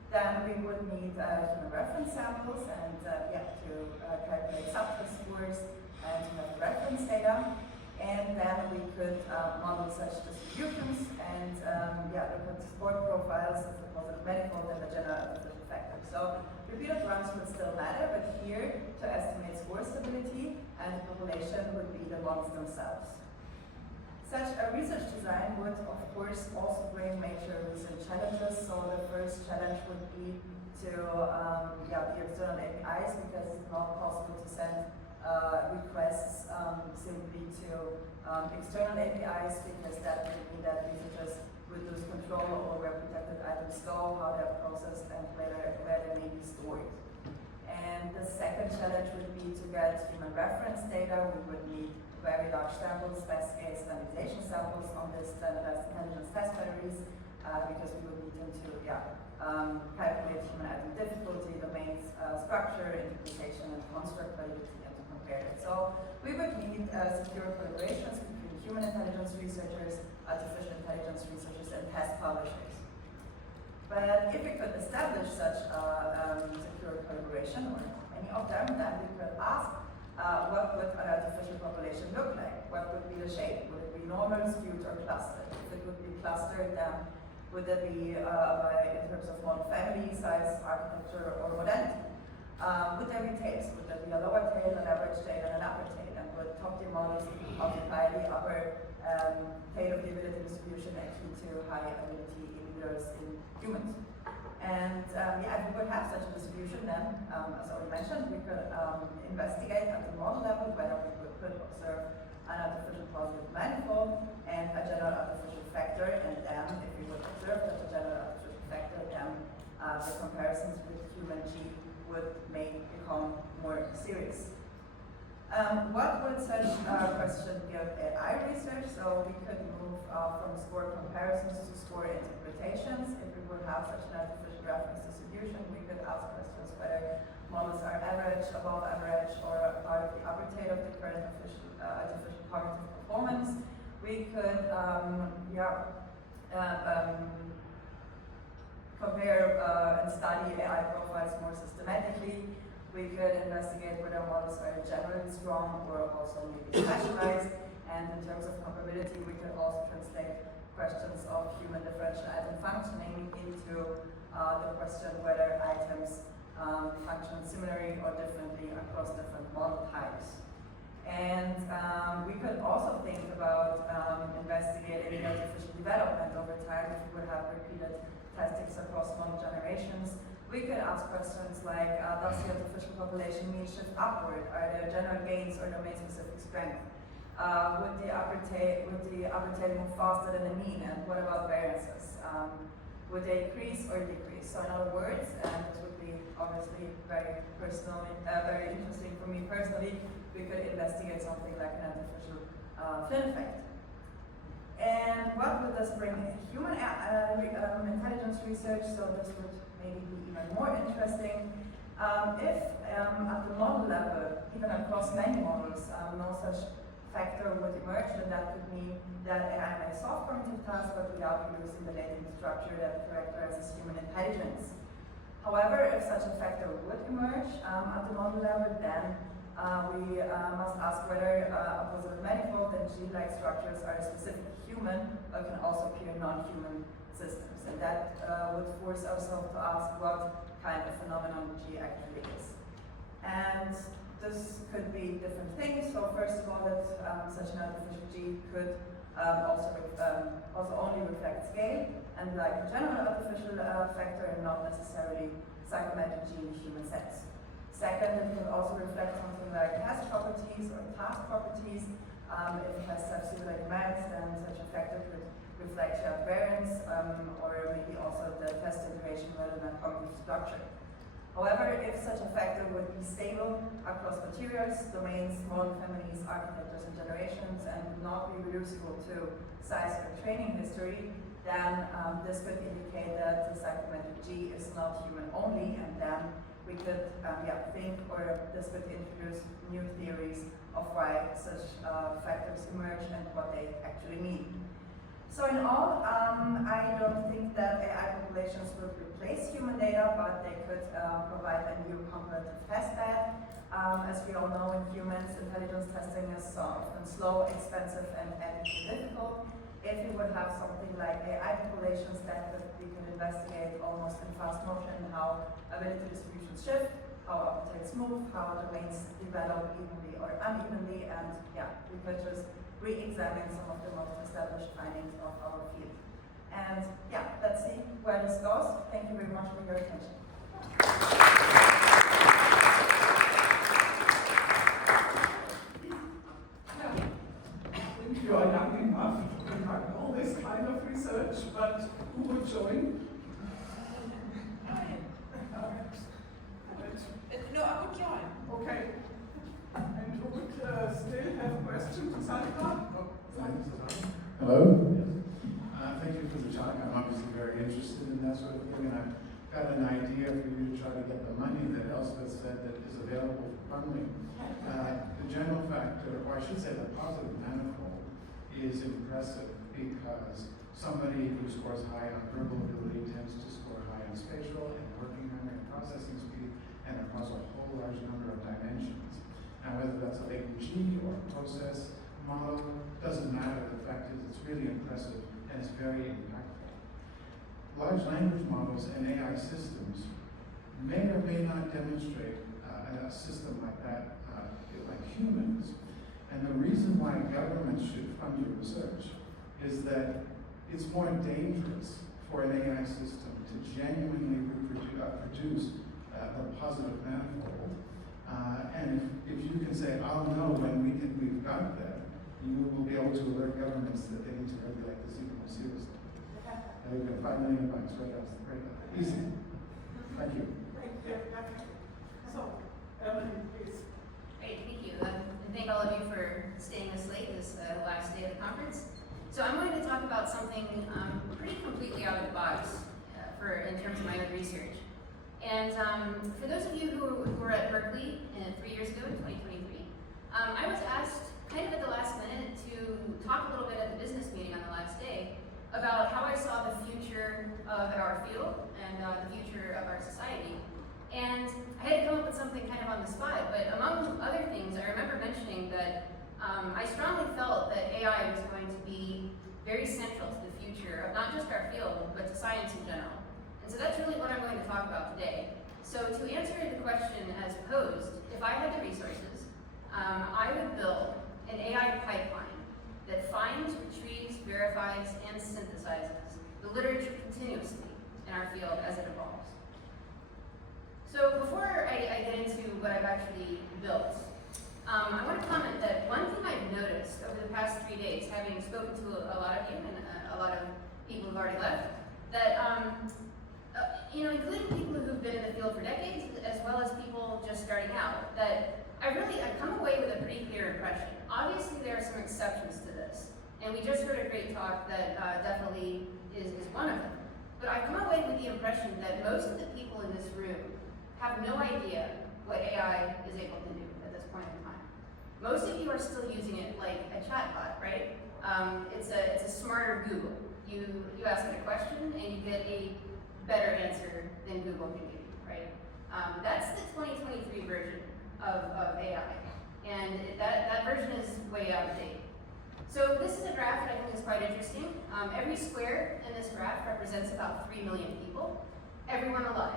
Then we would need human reference samples and to calculate subtest scores and to have reference data. And then we could model such distributions and look at sport profiles of the positive manifold and the general artificial factor. So repeated runs would still matter, but here to estimate score stability and the population would be the ones themselves. Such a research design would, of course, also bring major research challenges. So the first challenge would be to the external APIs, because it's not possible to send requests simply to external APIs, because that would mean that researchers would lose control over where protected items go, how they're processed, and where they may be stored. And the second challenge would be to get human reference data. We would need very large samples, best case standardization samples on this standardized intelligence test batteries, because we would need them to calculate human item difficulty, domains, structure, interpretation, and construct validity, and to compare it. So we would need secure collaborations between human intelligence researchers, artificial intelligence researchers, and test publishers. But if we could establish such a secure collaboration, or any of them, then we could ask what would an artificial population look like? What would be the shape? Would it be normal, skewed, or clustered? If it would be clustered, then would it be in terms of model family, size, architecture, or modality? Would there be tails? Would there be a lower tail, an average tail, and an upper tail? And would top-tier models occupy the upper tail of the ability distribution actually to high ability leaders in humans? And if we would have such a distribution, then, as already mentioned, we could investigate at the model level whether we could observe an artificial positive manifold and a general artificial factor, and then if we would observe that a general artificial factor, then the comparisons with human G would become more serious. What would such a question give AI research? So we could move from score comparisons to score interpretations. If we would have such an artificial reference distribution, we could ask questions whether models are average, above average, or part of the upper tail of the current artificial cognitive performance. We could compare and study AI profiles more systematically. We could investigate whether models are generally strong or also maybe specialized. And in terms of comparability, we could also translate questions of human differential item functioning into the question whether items function similarly or differently across different model types. And we could also think about investigating artificial development over time if we would have repeated testings across model generations. We could ask questions like, does the artificial population mean shift upward? Are there general gains or domain-specific strength? Would the upper tail move faster than the mean? And what about variances? Would they increase or decrease? So in other words, and this would be obviously very personal, very interesting for me personally, we could investigate something like an artificial Flynn effect. And what would this bring in? Human intelligence research, so this would maybe be even more interesting. If at the model level, even across many models, no such factor would emerge, then that could mean that AI may solve cognitive tasks but without losing the latent structure that characterizes human intelligence. However, if such a factor would emerge at the model level, then we must ask whether a positive manifold and G-like structures are specifically human or can also appear in non-human systems. And that would force ourselves to ask what kind of phenomenon G actually is. And this could be different things. So first of all, that such an artificial G could also only reflect scale and like a general artificial factor and not necessarily psychometric G in the human sense. Second, it could also reflect something like task properties or task properties. If it has similar demands, then such a factor could reflect shared variance or maybe also the test iteration rather than cognitive structure. However, if such a factor would be stable across materials, domains, model families, architectures, and generations, and would not not reproducible to size or training history, then this could indicate that the supplementary G is not human only, and then we could think, or this could introduce new theories of why such factors emerge and what they actually mean. So in all, I don't think that AI populations would replace human data, but they could provide a new comparative test bed. As we all know, in humans, intelligence testing is often slow, expensive, and ethically difficult. If we would have something like AI populations, that we could investigate almost in fast motion how ability distributions shift, how appetites move, how domains develop evenly or unevenly, and we could just re-examine some of the most established findings of our field. And let's see where this goes. Thank you very much for your attention. If you are young enough to conduct all this kind of research, but who would join? No, I would join. Okay. And who would still have a question to Sandra? Hello? Thank you for the talk. I'm obviously very interested in that sort of thing, and I've got an idea for you to try to get the money that Elsbeth said that is available for funding. The general factor, or I should say the positive manifold, is impressive because somebody who scores high on verbal ability tends to score high on spatial and working memory and processing speed, and across a whole large number of dimensions. Now, whether that's a latent G or a process model, doesn't matter. The fact is it's really impressive and it's very impactful. Large language models and AI systems may or may not demonstrate a system like that, like humans. And the reason why governments should fund your research is that it's more dangerous for an AI system to genuinely produce a positive manifold. And if you can say, I'll know when we've got that, you will be able to alert governments that they need to regulate this even more seriously. And we've got $5 million right now. Easy. Thank you. Thank you. So, Emily, please. Great, thank you. And thank all of you for staying this late, this last day of the conference. So I'm going to talk about something pretty completely out of the box in terms of my own research. And for those of you who were at Berkeley 3 years ago, in 2023, I was asked kind of at the last minute to talk a little bit at the business meeting on the last day about how I saw the future of our field and the future of our society. And I had to come up with something kind of on the spot, but among other things, I remember mentioning that I strongly felt that AI was going to be very central to the future of not just our field, but to science in general. And so that's really what I'm going to talk about today. So to answer the question as posed, if I had the resources, I would build an AI pipeline that finds, retrieves, verifies, and synthesizes the literature continuously in our field as it evolves. So before I get into what I've actually built, I want to comment that one thing I've noticed over the past 3 days, having spoken to a lot of you and a lot of people who've already left, that including people who've been in the field for decades, as well as people just starting out, that I've come away with a pretty clear impression. Obviously, there are some exceptions to this, and we just heard a great talk that definitely is one of them. But I've come away with the impression that most of the people in this room have no idea what AI is able to do at this point in time. Most of you are still using it like a chatbot, right? It's a smarter Google. You ask it a question and you get a better answer than Google can give you, right? That's the 2023 version of AI, and that version is way out of date. So this is a graph that I think is quite interesting. Every square in this graph represents about 3 million people, everyone alive,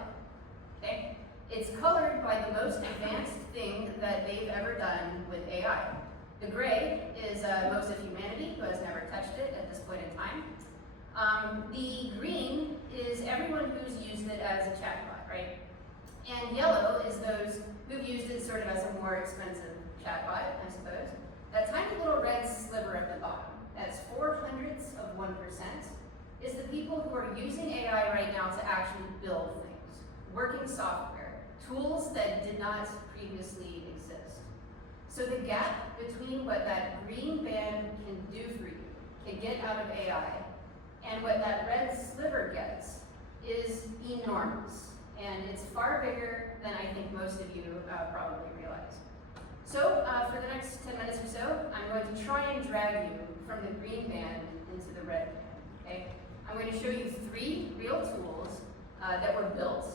okay? It's colored by the most advanced thing that they've ever done with AI. The gray is most of humanity who has never touched it at this point in time. The green is everyone who's used it as a chatbot, right? And yellow is those who've used it sort of as a more expensive chatbot, I suppose. That tiny little red sliver at the bottom, that's 0.04%, is the people who are using AI right now to actually build things, working software, tools that did not previously exist. So the gap between what that green band can do get out of AI and what that red sliver gets is enormous. And it's far bigger than I think most of you probably realize. So for the next 10 minutes or so, I'm going to try and drag you from the green band into the red band, okay? I'm going to show you 3 real tools that were built,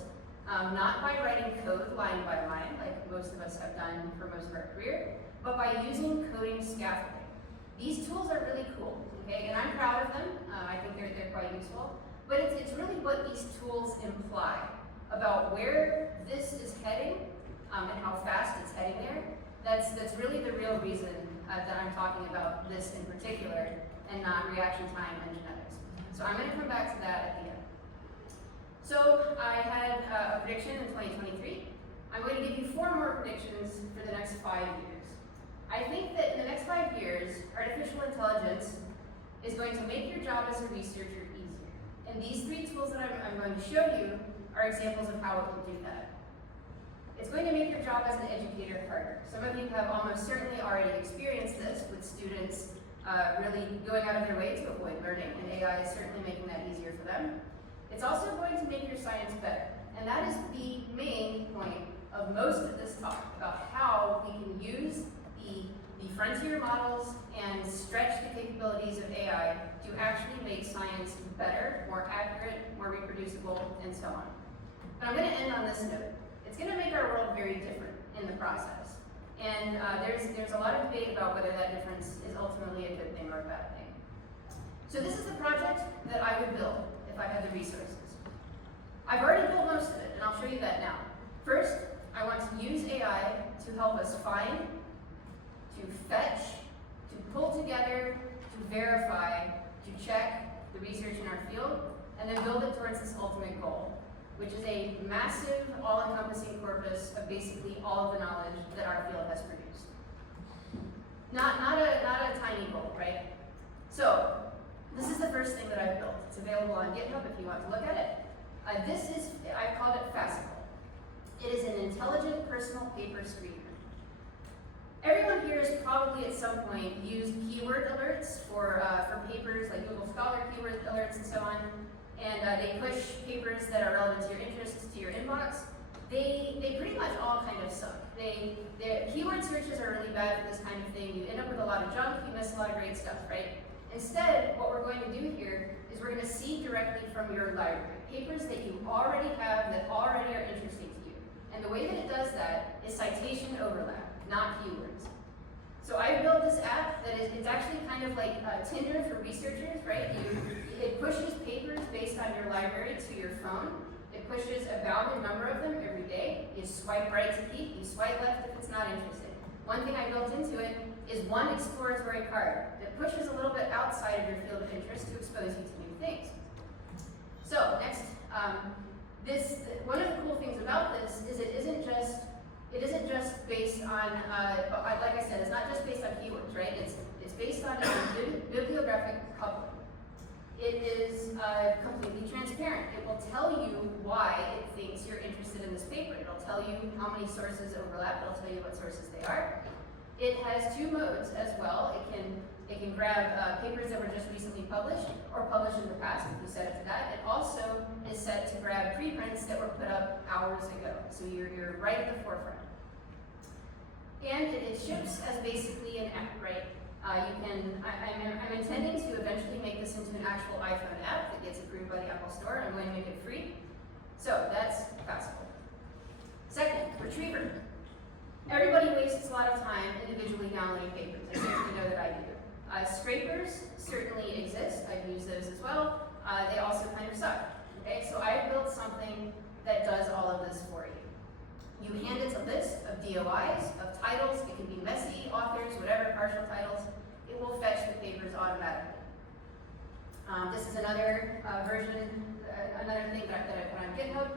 not by writing code line by line, like most of us have done for most of our career, but by using coding scaffolding. These tools are really cool, okay? And I'm proud of them. I think they're quite useful. But it's really what these tools imply about where this is heading and how fast it's heading there. That's really the real reason that I'm talking about this in particular and not reaction time and genetics. So I'm going to come back to that at the end. So I had a prediction in 2023. I'm going to give you 4 more predictions for the next 5 years. I think that in the next 5 years, artificial intelligence is going to make your job as a researcher easier. And these 3 tools that I'm going to show you are examples of how it will do that. It's going to make your job as an educator harder. Some of you have almost certainly already experienced this with students really going out of their way to avoid learning, and AI is certainly making that easier for them. It's also going to make your science better, and that is the main point of most of this talk, about how we can use the frontier models and stretch the capabilities of AI to actually make science better, more accurate, more reproducible, and so on. But I'm going to end on this note. It's going to make our world very different in the process. And there's a lot of debate about whether that difference is ultimately a good thing or a bad thing. So this is the project that I would build if I had the resources. I've already built most of it, and I'll show you that now. First, I want to use AI to help us find, to fetch, to pull together, to verify, to check the research in our field, and then build it towards this ultimate goal, which is a massive, all-encompassing corpus of basically all of the knowledge that our field has produced. Not a tiny goal, right? So, this is the first thing that I've built. It's available on GitHub if you want to look at it. I've called it Fascicle. It is an intelligent personal paper screener. Everyone here has probably at some point used keyword alerts for papers, like Google Scholar keyword alerts and so on. And they push papers that are relevant to your interests to your inbox. They pretty much all kind of suck. Their keyword searches are really bad for this kind of thing. You end up with a lot of junk, you miss a lot of great stuff, right? Instead, what we're going to do here is we're going to seed directly from your library, papers that you already have that already are interesting to you. And the way that it does that is citation overlap, not keywords. So I built this app that it's actually kind of like Tinder for researchers, right? It pushes papers based on your library to your phone. It pushes a bounded number of them every day. You swipe right to keep, you swipe left if it's not interesting. One thing I built into it is one exploratory card that pushes a little bit outside of your field of interest to expose you to new things. So next, one of the cool things about this is it isn't just based on, like I said, it's not just based on keywords, right? It's based on a bibliographic coupling. It is completely transparent. It will tell you why it thinks you're interested in this paper. It'll tell you how many sources overlap. It'll tell you what sources they are. It has 2 modes as well. It can grab papers that were just recently published or published in the past if you set it to that. It also is set to grab preprints that were put up hours ago. So you're right at the forefront. And it ships as basically an app, right? I'm intending to eventually make this into an actual iPhone app that gets approved by the Apple Store. I'm going to make it free. So that's Fascicle. Second, Retriever. Everybody wastes a lot of time individually downloading papers. I certainly know that I do. Scrapers certainly exist. I've used those as well. They also kind of suck. Okay, so I've built something that does all of this for you. You hand it a list of DOIs, of titles. It can be messy, authors, whatever, partial titles. It will fetch the papers automatically. This is another version, another thing that I put on GitHub.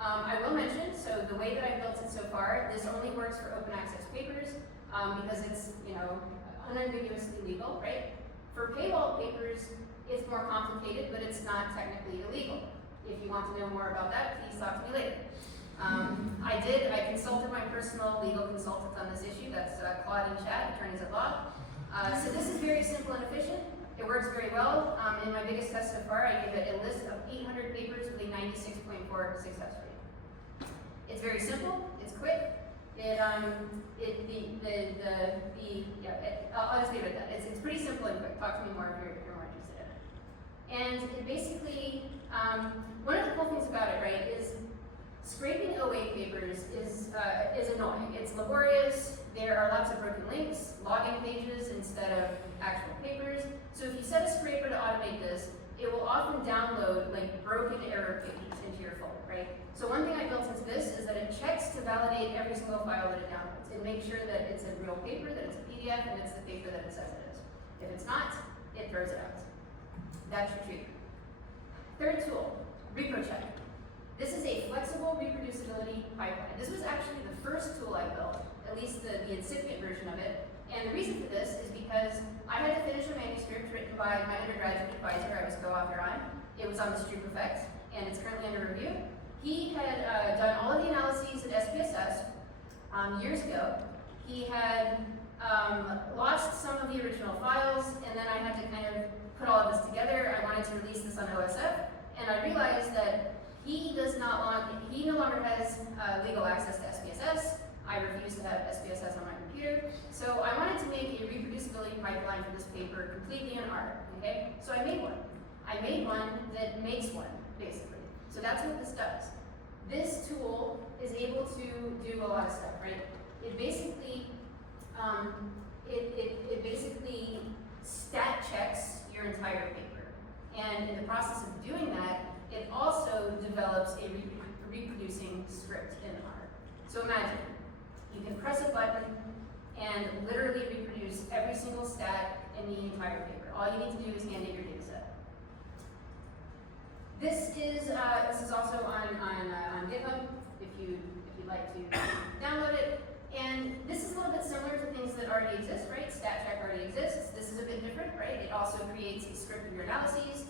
I will mention, so the way that I've built it so far, this only works for open access papers because it's, unambiguously legal, right? For paywall papers, it's more complicated, but it's not technically illegal. If you want to know more about that, please talk to me later. I consulted my personal legal consultant on this issue. That's Claude in chat, attorneys at law. So this is very simple and efficient. It works very well. In my biggest test so far, I gave it a list of 800 papers with a 96.4 success rate. It's very simple, it's quick. I'll just leave it at that. It's pretty simple and quick. Talk to me more if you're more interested in it. And it basically, one of the cool things about it, right, is scraping OA papers is annoying. It's laborious. There are lots of broken links, login pages instead of actual papers. So if you set a scraper to automate this, it will often download like broken error pages into your folder, right? So one thing I built into this is that it checks to validate every single file that it downloads. It makes sure that it's a real paper, that it's a PDF, and it's the paper that it says it is. If it's not, it throws it out. That's your treatment. Third tool, ReproCheck. This is a flexible reproducibility pipeline. This was actually the first tool I built, at least the incipient version of it. And the reason for this is because I had to finish a manuscript written by my undergraduate advisor I was co-author on. It was on the Stroop effect, and it's currently under review. He had done all of the analyses at SPSS years ago. He had lost some of the original files, and then I had to kind of put all of this together. I wanted to release this on OSF, and I realized that he no longer has legal access to SPSS. I refuse to have SPSS on my computer. So I wanted to make a reproducibility pipeline for this paper completely in R, okay? So I made one. I made one that makes one, basically. So that's what this does. This tool is able to do a lot of stuff, right? It basically, it basically stat checks your entire paper. And in the process of doing that, it also develops a reproducing script in R. So imagine, you can press a button and literally reproduce every single stat in the entire paper. All you need to do is hand it your data set. This is also on GitHub if you'd like to download it. And this is a little bit similar to things that already exist, right? Stat check already exists. This is a bit different, right? It also creates a script of your analyses.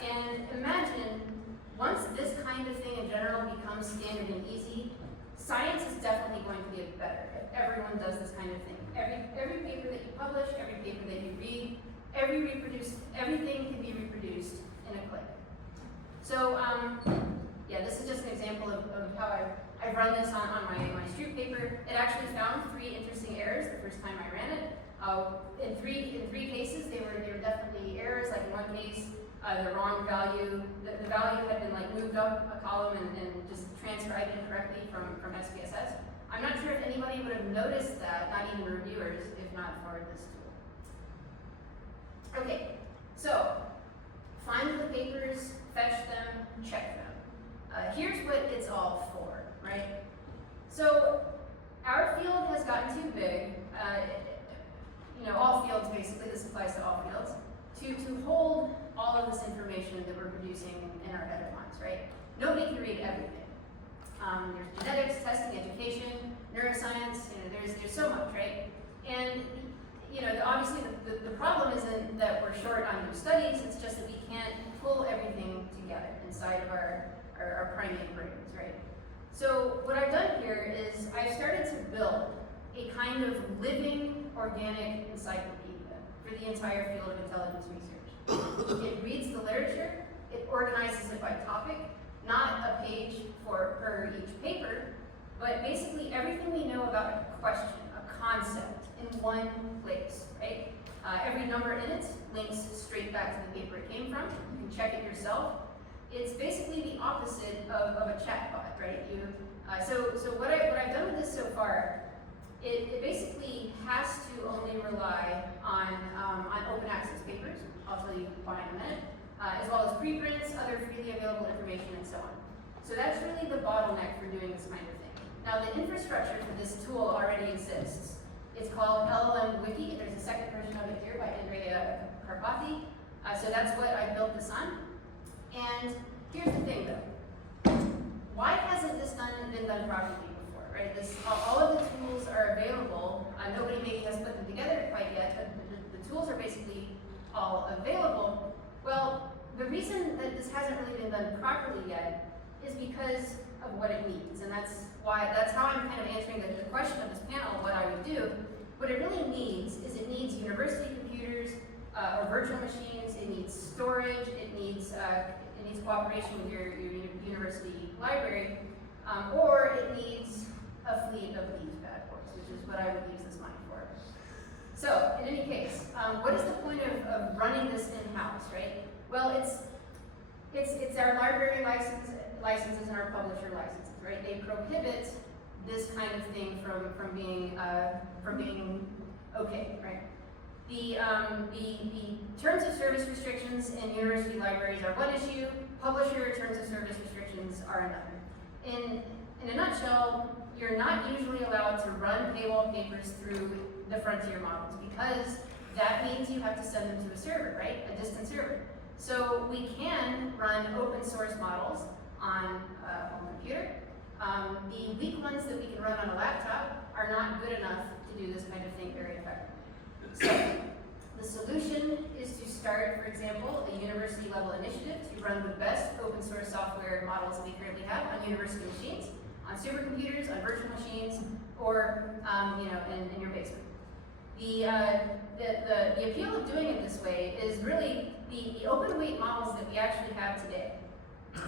And imagine once this kind of thing in general becomes standard and easy, science is definitely going to get better if everyone does this kind of thing. Every paper that you publish, every paper that you read, everything can be reproduced in a click. So yeah, this is just an example of how I've run this on my Stroop paper. It actually found 3 interesting errors the first time I ran it. In three cases, they were definitely errors. Like in one case, the wrong value, the value had been like moved up a column and just transcribed incorrectly from SPSS. I'm not sure if anybody would have noticed that, not even reviewers, if not for this tool. Okay, so find the papers, fetch them, check them. Here's what it's all for, right? So our field has gotten too big, all fields basically, this applies to all fields, to hold all of this information that we're producing in our head at once, right? Nobody can read everything. There's genetics, testing, education, neuroscience, there's so much, right? And obviously the problem isn't that we're short on new studies, it's just that we can't pull everything together inside of our primate brains, right? So what I've done here is I've started to build a kind of living organic encyclopedia for the entire field of intelligence research. It reads the literature, it organizes it by topic, not a page per each paper, but basically everything we know about a question, a concept, in one place, right? Every number in it links straight back to the paper it came from. You can check it yourself. It's basically the opposite of a chatbot, right? So what I've done with this so far, it basically has to only rely on open access papers. I'll tell you why in a minute, as well as preprints, other freely available information, and so on. So that's really the bottleneck for doing this kind of thing. Now the infrastructure for this tool already exists. It's called LLM Wiki. There's a second version of it here by Andrea Karpathy. So that's what I built this on. And here's the thing though. Why hasn't this been done properly before, right? All of the tools are available. Nobody maybe has put them together quite yet, but the tools are basically all available. Well, the reason that this hasn't really been done properly yet is because of what it needs. And that's how I'm kind of answering the question of this panel, what I would do. What it really needs is it needs university computers, or virtual machines, it needs storage, it needs cooperation with your university library, or it needs a fleet of these bad boys, which is what I would use this money for. So, in any case, what is the point of running this in-house, right? Well, it's our library licenses and our publisher licenses, right? They prohibit this kind of thing from being okay, right? The terms of service restrictions in university libraries are one issue. Publisher terms of service restrictions are another. In a nutshell, you're not usually allowed to run paywall papers through the frontier models because that means you have to send them to a server, right? A distant server. So we can run open source models on a home computer. The weak ones that we can run on a laptop are not good enough to do this kind of thing very effectively. So the solution is to start, for example, a university level initiative to run the best open source software models that we currently have on university machines, on supercomputers, on virtual machines, or in your basement. The appeal of doing it this way is really the open weight models that we actually have today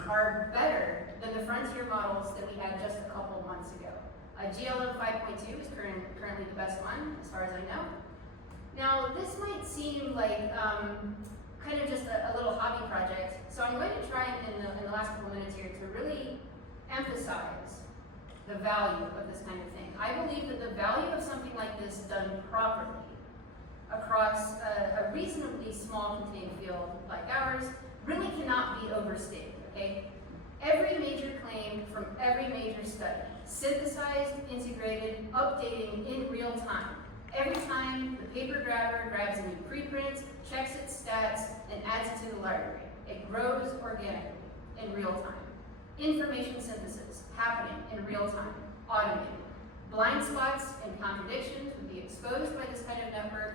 are better than the frontier models that we had just a couple months ago. GLM 5.2 is currently the best one, as far as I know. Now, this might seem like kind of just a little hobby project, so I'm going to try in the last couple minutes here to really emphasize the value of this kind of thing. I believe that the value of something like this done properly across a reasonably small contained field like ours really cannot be overstated, okay? Every major claim from every major study, synthesized, integrated, updating in real time. Every time the paper grabber grabs a new preprint, checks its stats, and adds it to the library, it grows organically in real time. Information synthesis happening in real time, automated. Blind spots and contradictions would be exposed by this kind of network,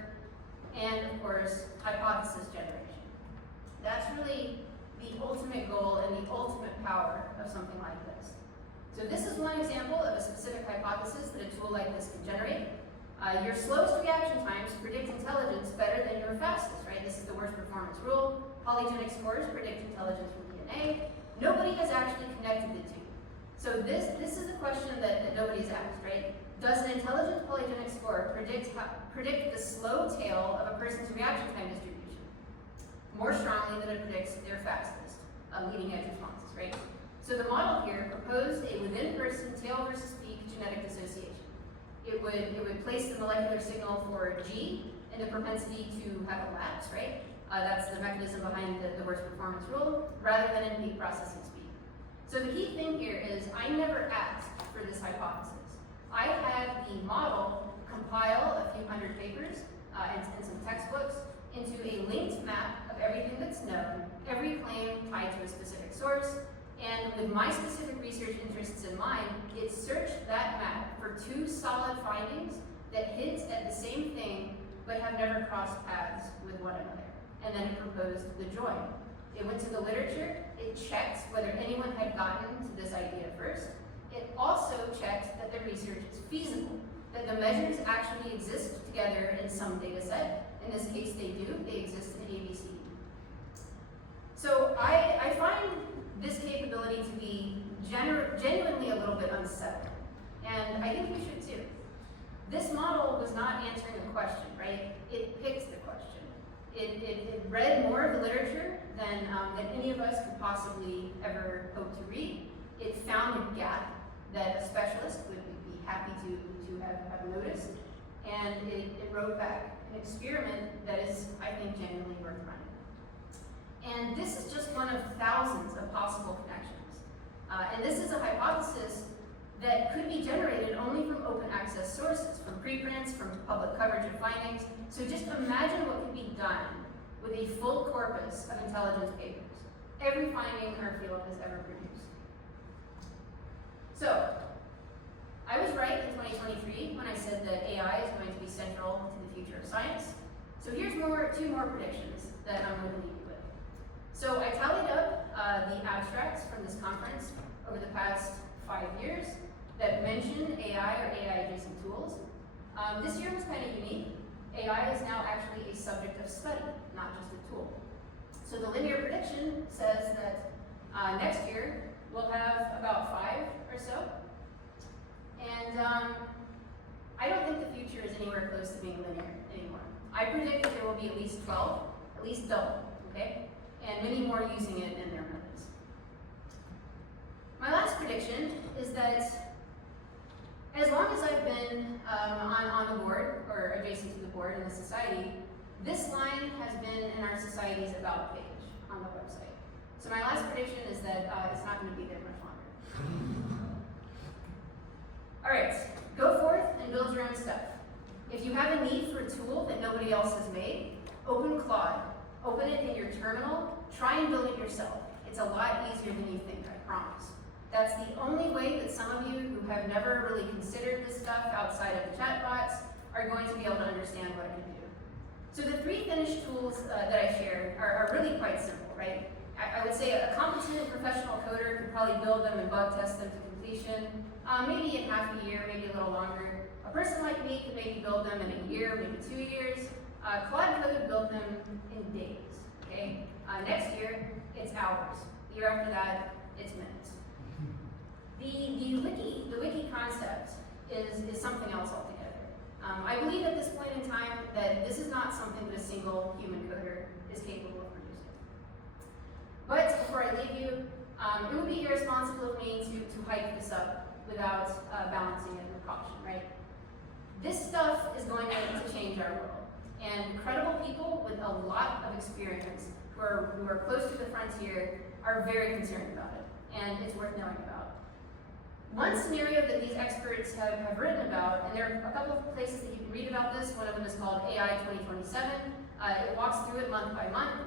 and of course, hypothesis generation. That's really the ultimate goal and the ultimate power of something like this. So this is one example of a specific hypothesis that a tool like this can generate. Your slowest reaction times predict intelligence better than your fastest, right? This is the worst performance rule. Polygenic scores predict intelligence from DNA. Nobody has actually connected the two. So this is a question that nobody's asked, right? Does an intelligent polygenic score predict the slow tail of a person's reaction time distribution more strongly than it predicts their fastest leading edge responses, right? So the model here proposed a within-person tail versus peak genetic dissociation. It would place the molecular signal for G in the propensity to have a lapse, right? That's the mechanism behind the worst performance rule, rather than in peak processing speed. So the key thing here is I never asked for this hypothesis. I had the model compile a few hundred papers and some textbooks into a linked map of everything that's known, every claim tied to a specific source, and with my specific research interests in mind, it searched that map for two solid findings that hint at the same thing but have never crossed paths with one another. And then it proposed the join. It went to the literature, it checked whether anyone had gotten to this idea first. It also checked that the research is feasible, that the measures actually exist together in some data set. In this case, they do. They exist in ABC. So I find this capability to be genuinely a little bit unsettling. And I think we should too. This model was not answering a question, right? It picked the question. It read more of the literature than any of us could possibly ever hope to read. It found a gap that a specialist would be happy to have noticed. And it wrote back an experiment that is, I think, genuinely worth running. And this is just one of thousands of possible connections. And this is a hypothesis that could be generated only from open access sources, from preprints, from public coverage of findings. So just imagine what could be done with a full corpus of intelligence papers, every finding our field has ever produced. So, I was right in 2023 when I said that AI is going to be central to the future of science. So here's two more predictions that I'm going to leave you with. So I tallied up the abstracts from this conference over the past 5 years that mention AI or AI-adjacent tools. This year was kind of unique. AI is now actually a subject of study So the linear prediction says that next year we'll have about 5 or so. And I don't think the future is anywhere close to being linear anymore. I predict that there will be at least 12, at least double, okay? And many more using it in their methods. My last prediction is that as long as I've been on the board, or adjacent to the board in the society, this line has been in our society's about page on the website. So my last prediction is that it's not going to be there much longer. All right, go forth and build your own stuff. If you have a need for a tool that nobody else has made, open Claude. Open it in your terminal. Try and build it yourself. It's a lot easier than you think, I promise. That's the only way that some of you who have never really considered this stuff outside of the chatbots are going to be able to understand what it can do. So the 3 finished tools that I shared are really quite simple, right? I would say a competent professional coder could probably build them and bug test them to completion, maybe in half a year, maybe a little longer. A person like me could maybe build them in a year, maybe 2 years. Claude could build them in days, okay? Next year, it's hours. The year after that, it's minutes. The wiki concept is something else altogether. I believe at this point in time that this is not something that a single human coder is capable of producing. But before I leave you, it would be irresponsible of me to hype this up without balancing it with caution, right? This stuff is going to change our world. And credible people with a lot of experience who are close to the frontier are very concerned about it. And it's worth knowing about. One scenario that these experts have written about, and there are a couple of places that you can read about this. One of them is called AI 2027. It walks through it month by month.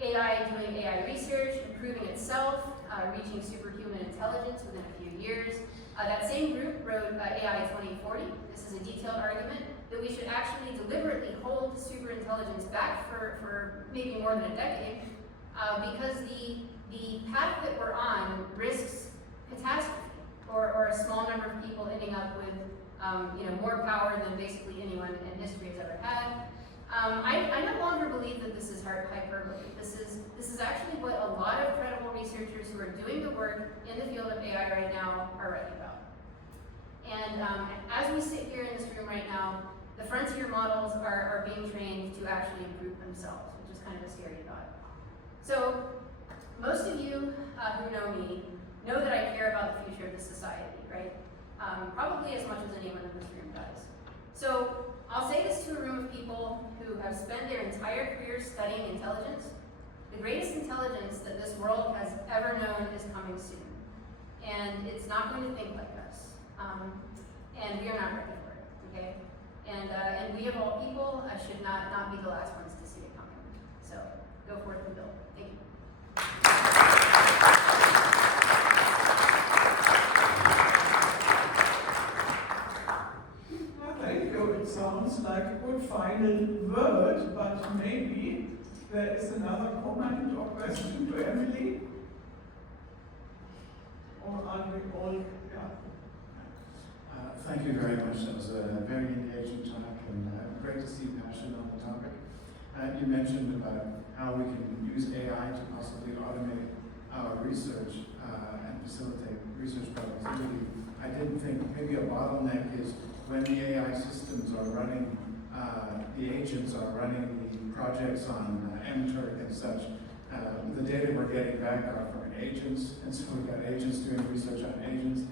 AI doing AI research, improving itself, reaching superhuman intelligence within a few years. That same group wrote AI 2040. This is a detailed argument that we should actually deliberately hold superintelligence back for maybe more than a decade, because the path that we're on risks catastrophe, or a small number of people ending up with more power than basically anyone in history has ever had. I no longer believe that this is hyperbole. This is actually what a lot of credible researchers who are doing the work in the field of AI right now are writing about. And as we sit here in this room right now, the frontier models are being trained to actually improve themselves, which is kind of a scary thought. So most of you who know me know that I care about the future of the society, right? Probably as much as anyone in this room does. So I'll say this to a room of people who have spent their entire career studying intelligence. The greatest intelligence that this world has ever known is coming soon. And it's not going to think like us. And we are not ready for it, okay? And we of all people should not be the last ones to see it coming. So go forth and build. Thank you. Thank you. It sounds like a good final word, but maybe there is another comment or question to Emily. Or are we all, yeah. Thank you very much. That was a very engaging talk, and great to see passion on the topic. You mentioned about how we can use AI to possibly automate our research and facilitate research productivity. I didn't think maybe a bottleneck is when the AI systems are running, the agents are running the projects on MTurk and such. The data we're getting back are from agents, and so we've got agents doing research on agents.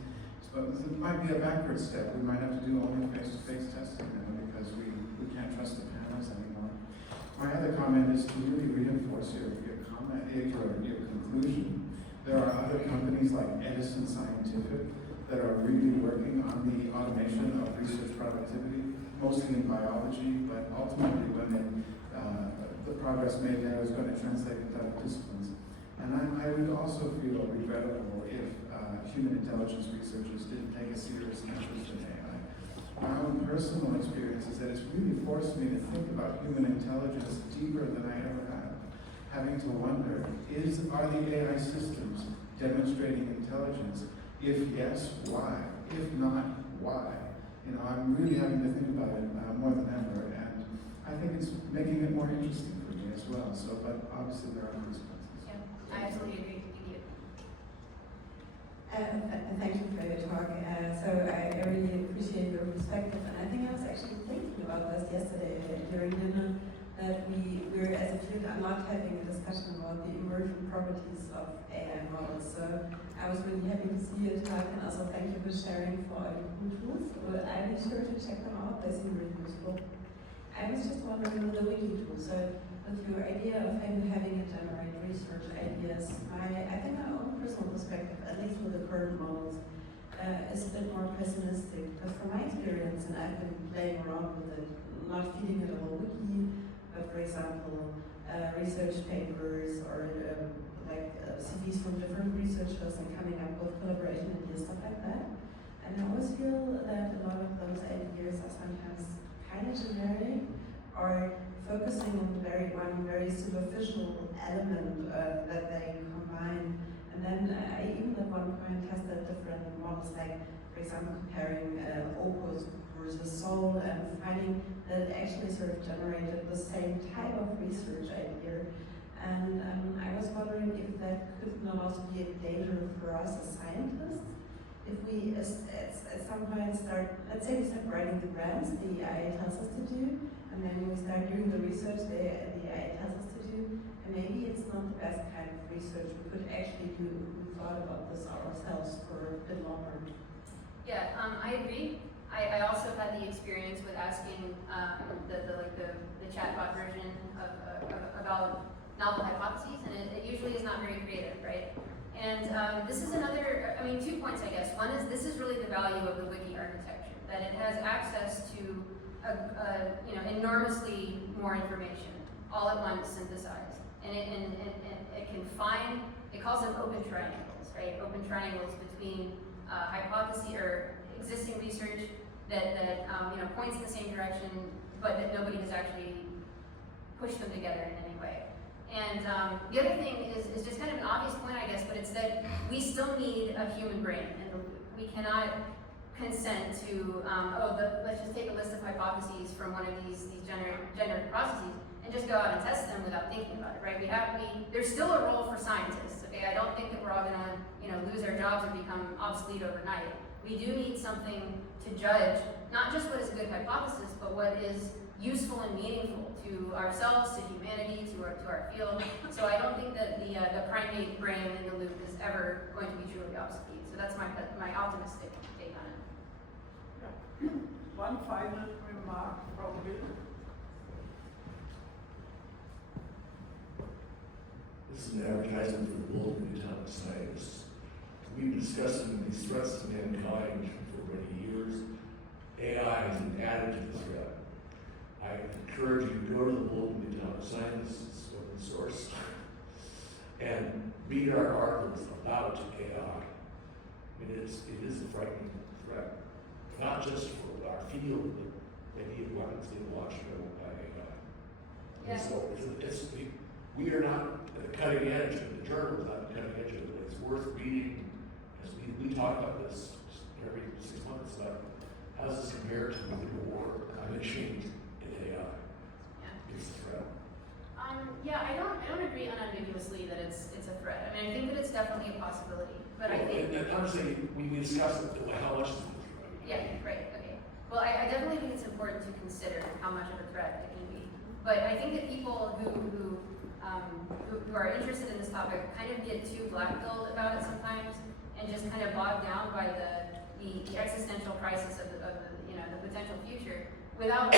But it might be a backward step. We might have to do only face-to-face testing now because we can't trust the panels anymore. My other comment is to really reinforce your comment, your conclusion. There are other companies like Edison Scientific that are really working on the automation of research productivity, mostly in biology, but ultimately when the progress made there is going to translate into other disciplines. And I would also feel regrettable if human intelligence researchers didn't take a serious interest in AI. My own personal experience is that it's really forced me to think about human intelligence deeper than I ever have. Having to wonder, are the AI systems demonstrating intelligence? If yes, why? If not, why? I'm really having to think about it more than ever, and I think it's making it more interesting for me as as well. So, but obviously there are consequences. Yeah, I absolutely agree. Thank you. Thank you for your talk. So I really appreciate your perspective, and I think I was actually thinking about this yesterday during dinner, that we're as a field are not having a discussion about the emergent properties of AI models. So I was really happy to see your talk, and also thank you for sharing for all your cool tools. Well, I'll be sure to check them out. They seem really useful. I was just wondering with the wiki tool. So with your idea of having it generate research ideas, I think my own personal perspective, at least with the current models, is a bit more pessimistic. Because from my experience, and I've been playing around with it, not feeding it a whole wiki, but for example, research papers or CVs from different researchers and coming up with collaboration ideas, stuff like that. And I always feel that a lot of those ideas are sometimes kind of generic or focusing on one very superficial element that they combine. And then I even at one point tested different models, like for example comparing Opus versus Soul, and finding that it actually sort of generated the same type of research idea. And I was wondering if that could not also be a danger for us as scientists. If we at some point start, let's say we start writing the grants the AI tells us to do, and then we start doing the research the AI tells us to do, and maybe it's not the best kind of research we could actually do if we thought about this ourselves for a bit longer. Yeah, I agree. I also had the experience with asking the chatbot version about novel hypotheses, and it usually is not very creative, right? And this is another, 2 points, I guess. One is this is really the value of the wiki architecture, that it has access to enormously more information all at once synthesized, and it can find, it calls them open triangles, right? Open triangles between hypothesis or existing research that points in the same direction, but that nobody has actually pushed them together in any way. And the other thing is just kind of an obvious point, I guess, but it's that we still need a human brain, and we cannot consent to, let's just take a list of hypotheses from one of these generative processes and just go out and test them without thinking about it, right? There's still a role for scientists, okay? I don't think that we're all gonna, lose our jobs or become obsolete overnight. We do need something to judge, not just what is a good hypothesis, but what is useful and meaningful to ourselves, to humanity, to our field. So I don't think that the primate brain in the loop is ever going to be truly obsolete. So that's my optimistic take on it. Yeah. One final remark from Bill. This is an advertisement for the Bulletin of Atomic Science. We've been discussing these threats to mankind for many years. AI has been added to the threat. I encourage you to go to the Bulletin of Atomic Science, it's open source, and read our articles about AI. It is a frightening threat, not just for our field, but maybe it runs in Washington by AI. Yeah. And so we are not at the cutting edge of the journal, not the cutting edge of it. It's worth reading, as we talk about this every 6 months, about how does this compare to nuclear war, climate change, and AI? Yeah. It's a threat. I don't agree unambiguously that it's a threat. I think that it's definitely a possibility, but I think. And I'm saying we discussed it, how much is it a threat? Yeah, right, okay. Well, I definitely think it's important to consider how much of a threat it can be. But I think that people who are interested in this topic kind of get too black-pilled about it sometimes, and just kind of bogged down by the existential crisis of the potential future, without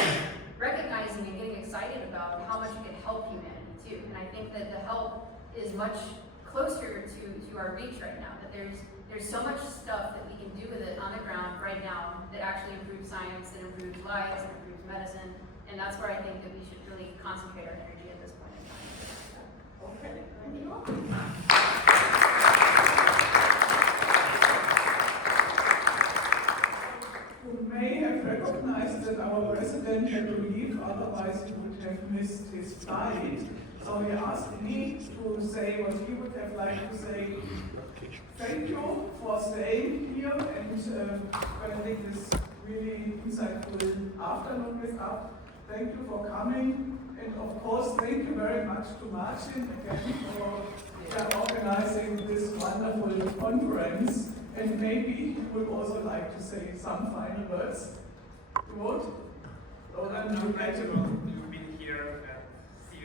recognizing and getting excited about how much it can help humanity too. And I think that the help is much closer to our reach right now. That there's so much stuff that we can do with it on the ground right now that actually improves science, that improves lives, that improves medicine, and that's where I think that we should really concentrate our energy at this point in time. Okay. You may have recognized that our president had to leave, otherwise he would have missed his flight. So he asked me to say what he would have liked to say. Thank you for staying here and spending this really insightful afternoon with us. Thank you for coming. And of course, thank you very much to Martin again for organizing this wonderful conference. And maybe he would also like to say some final words. Good? Roland, you get to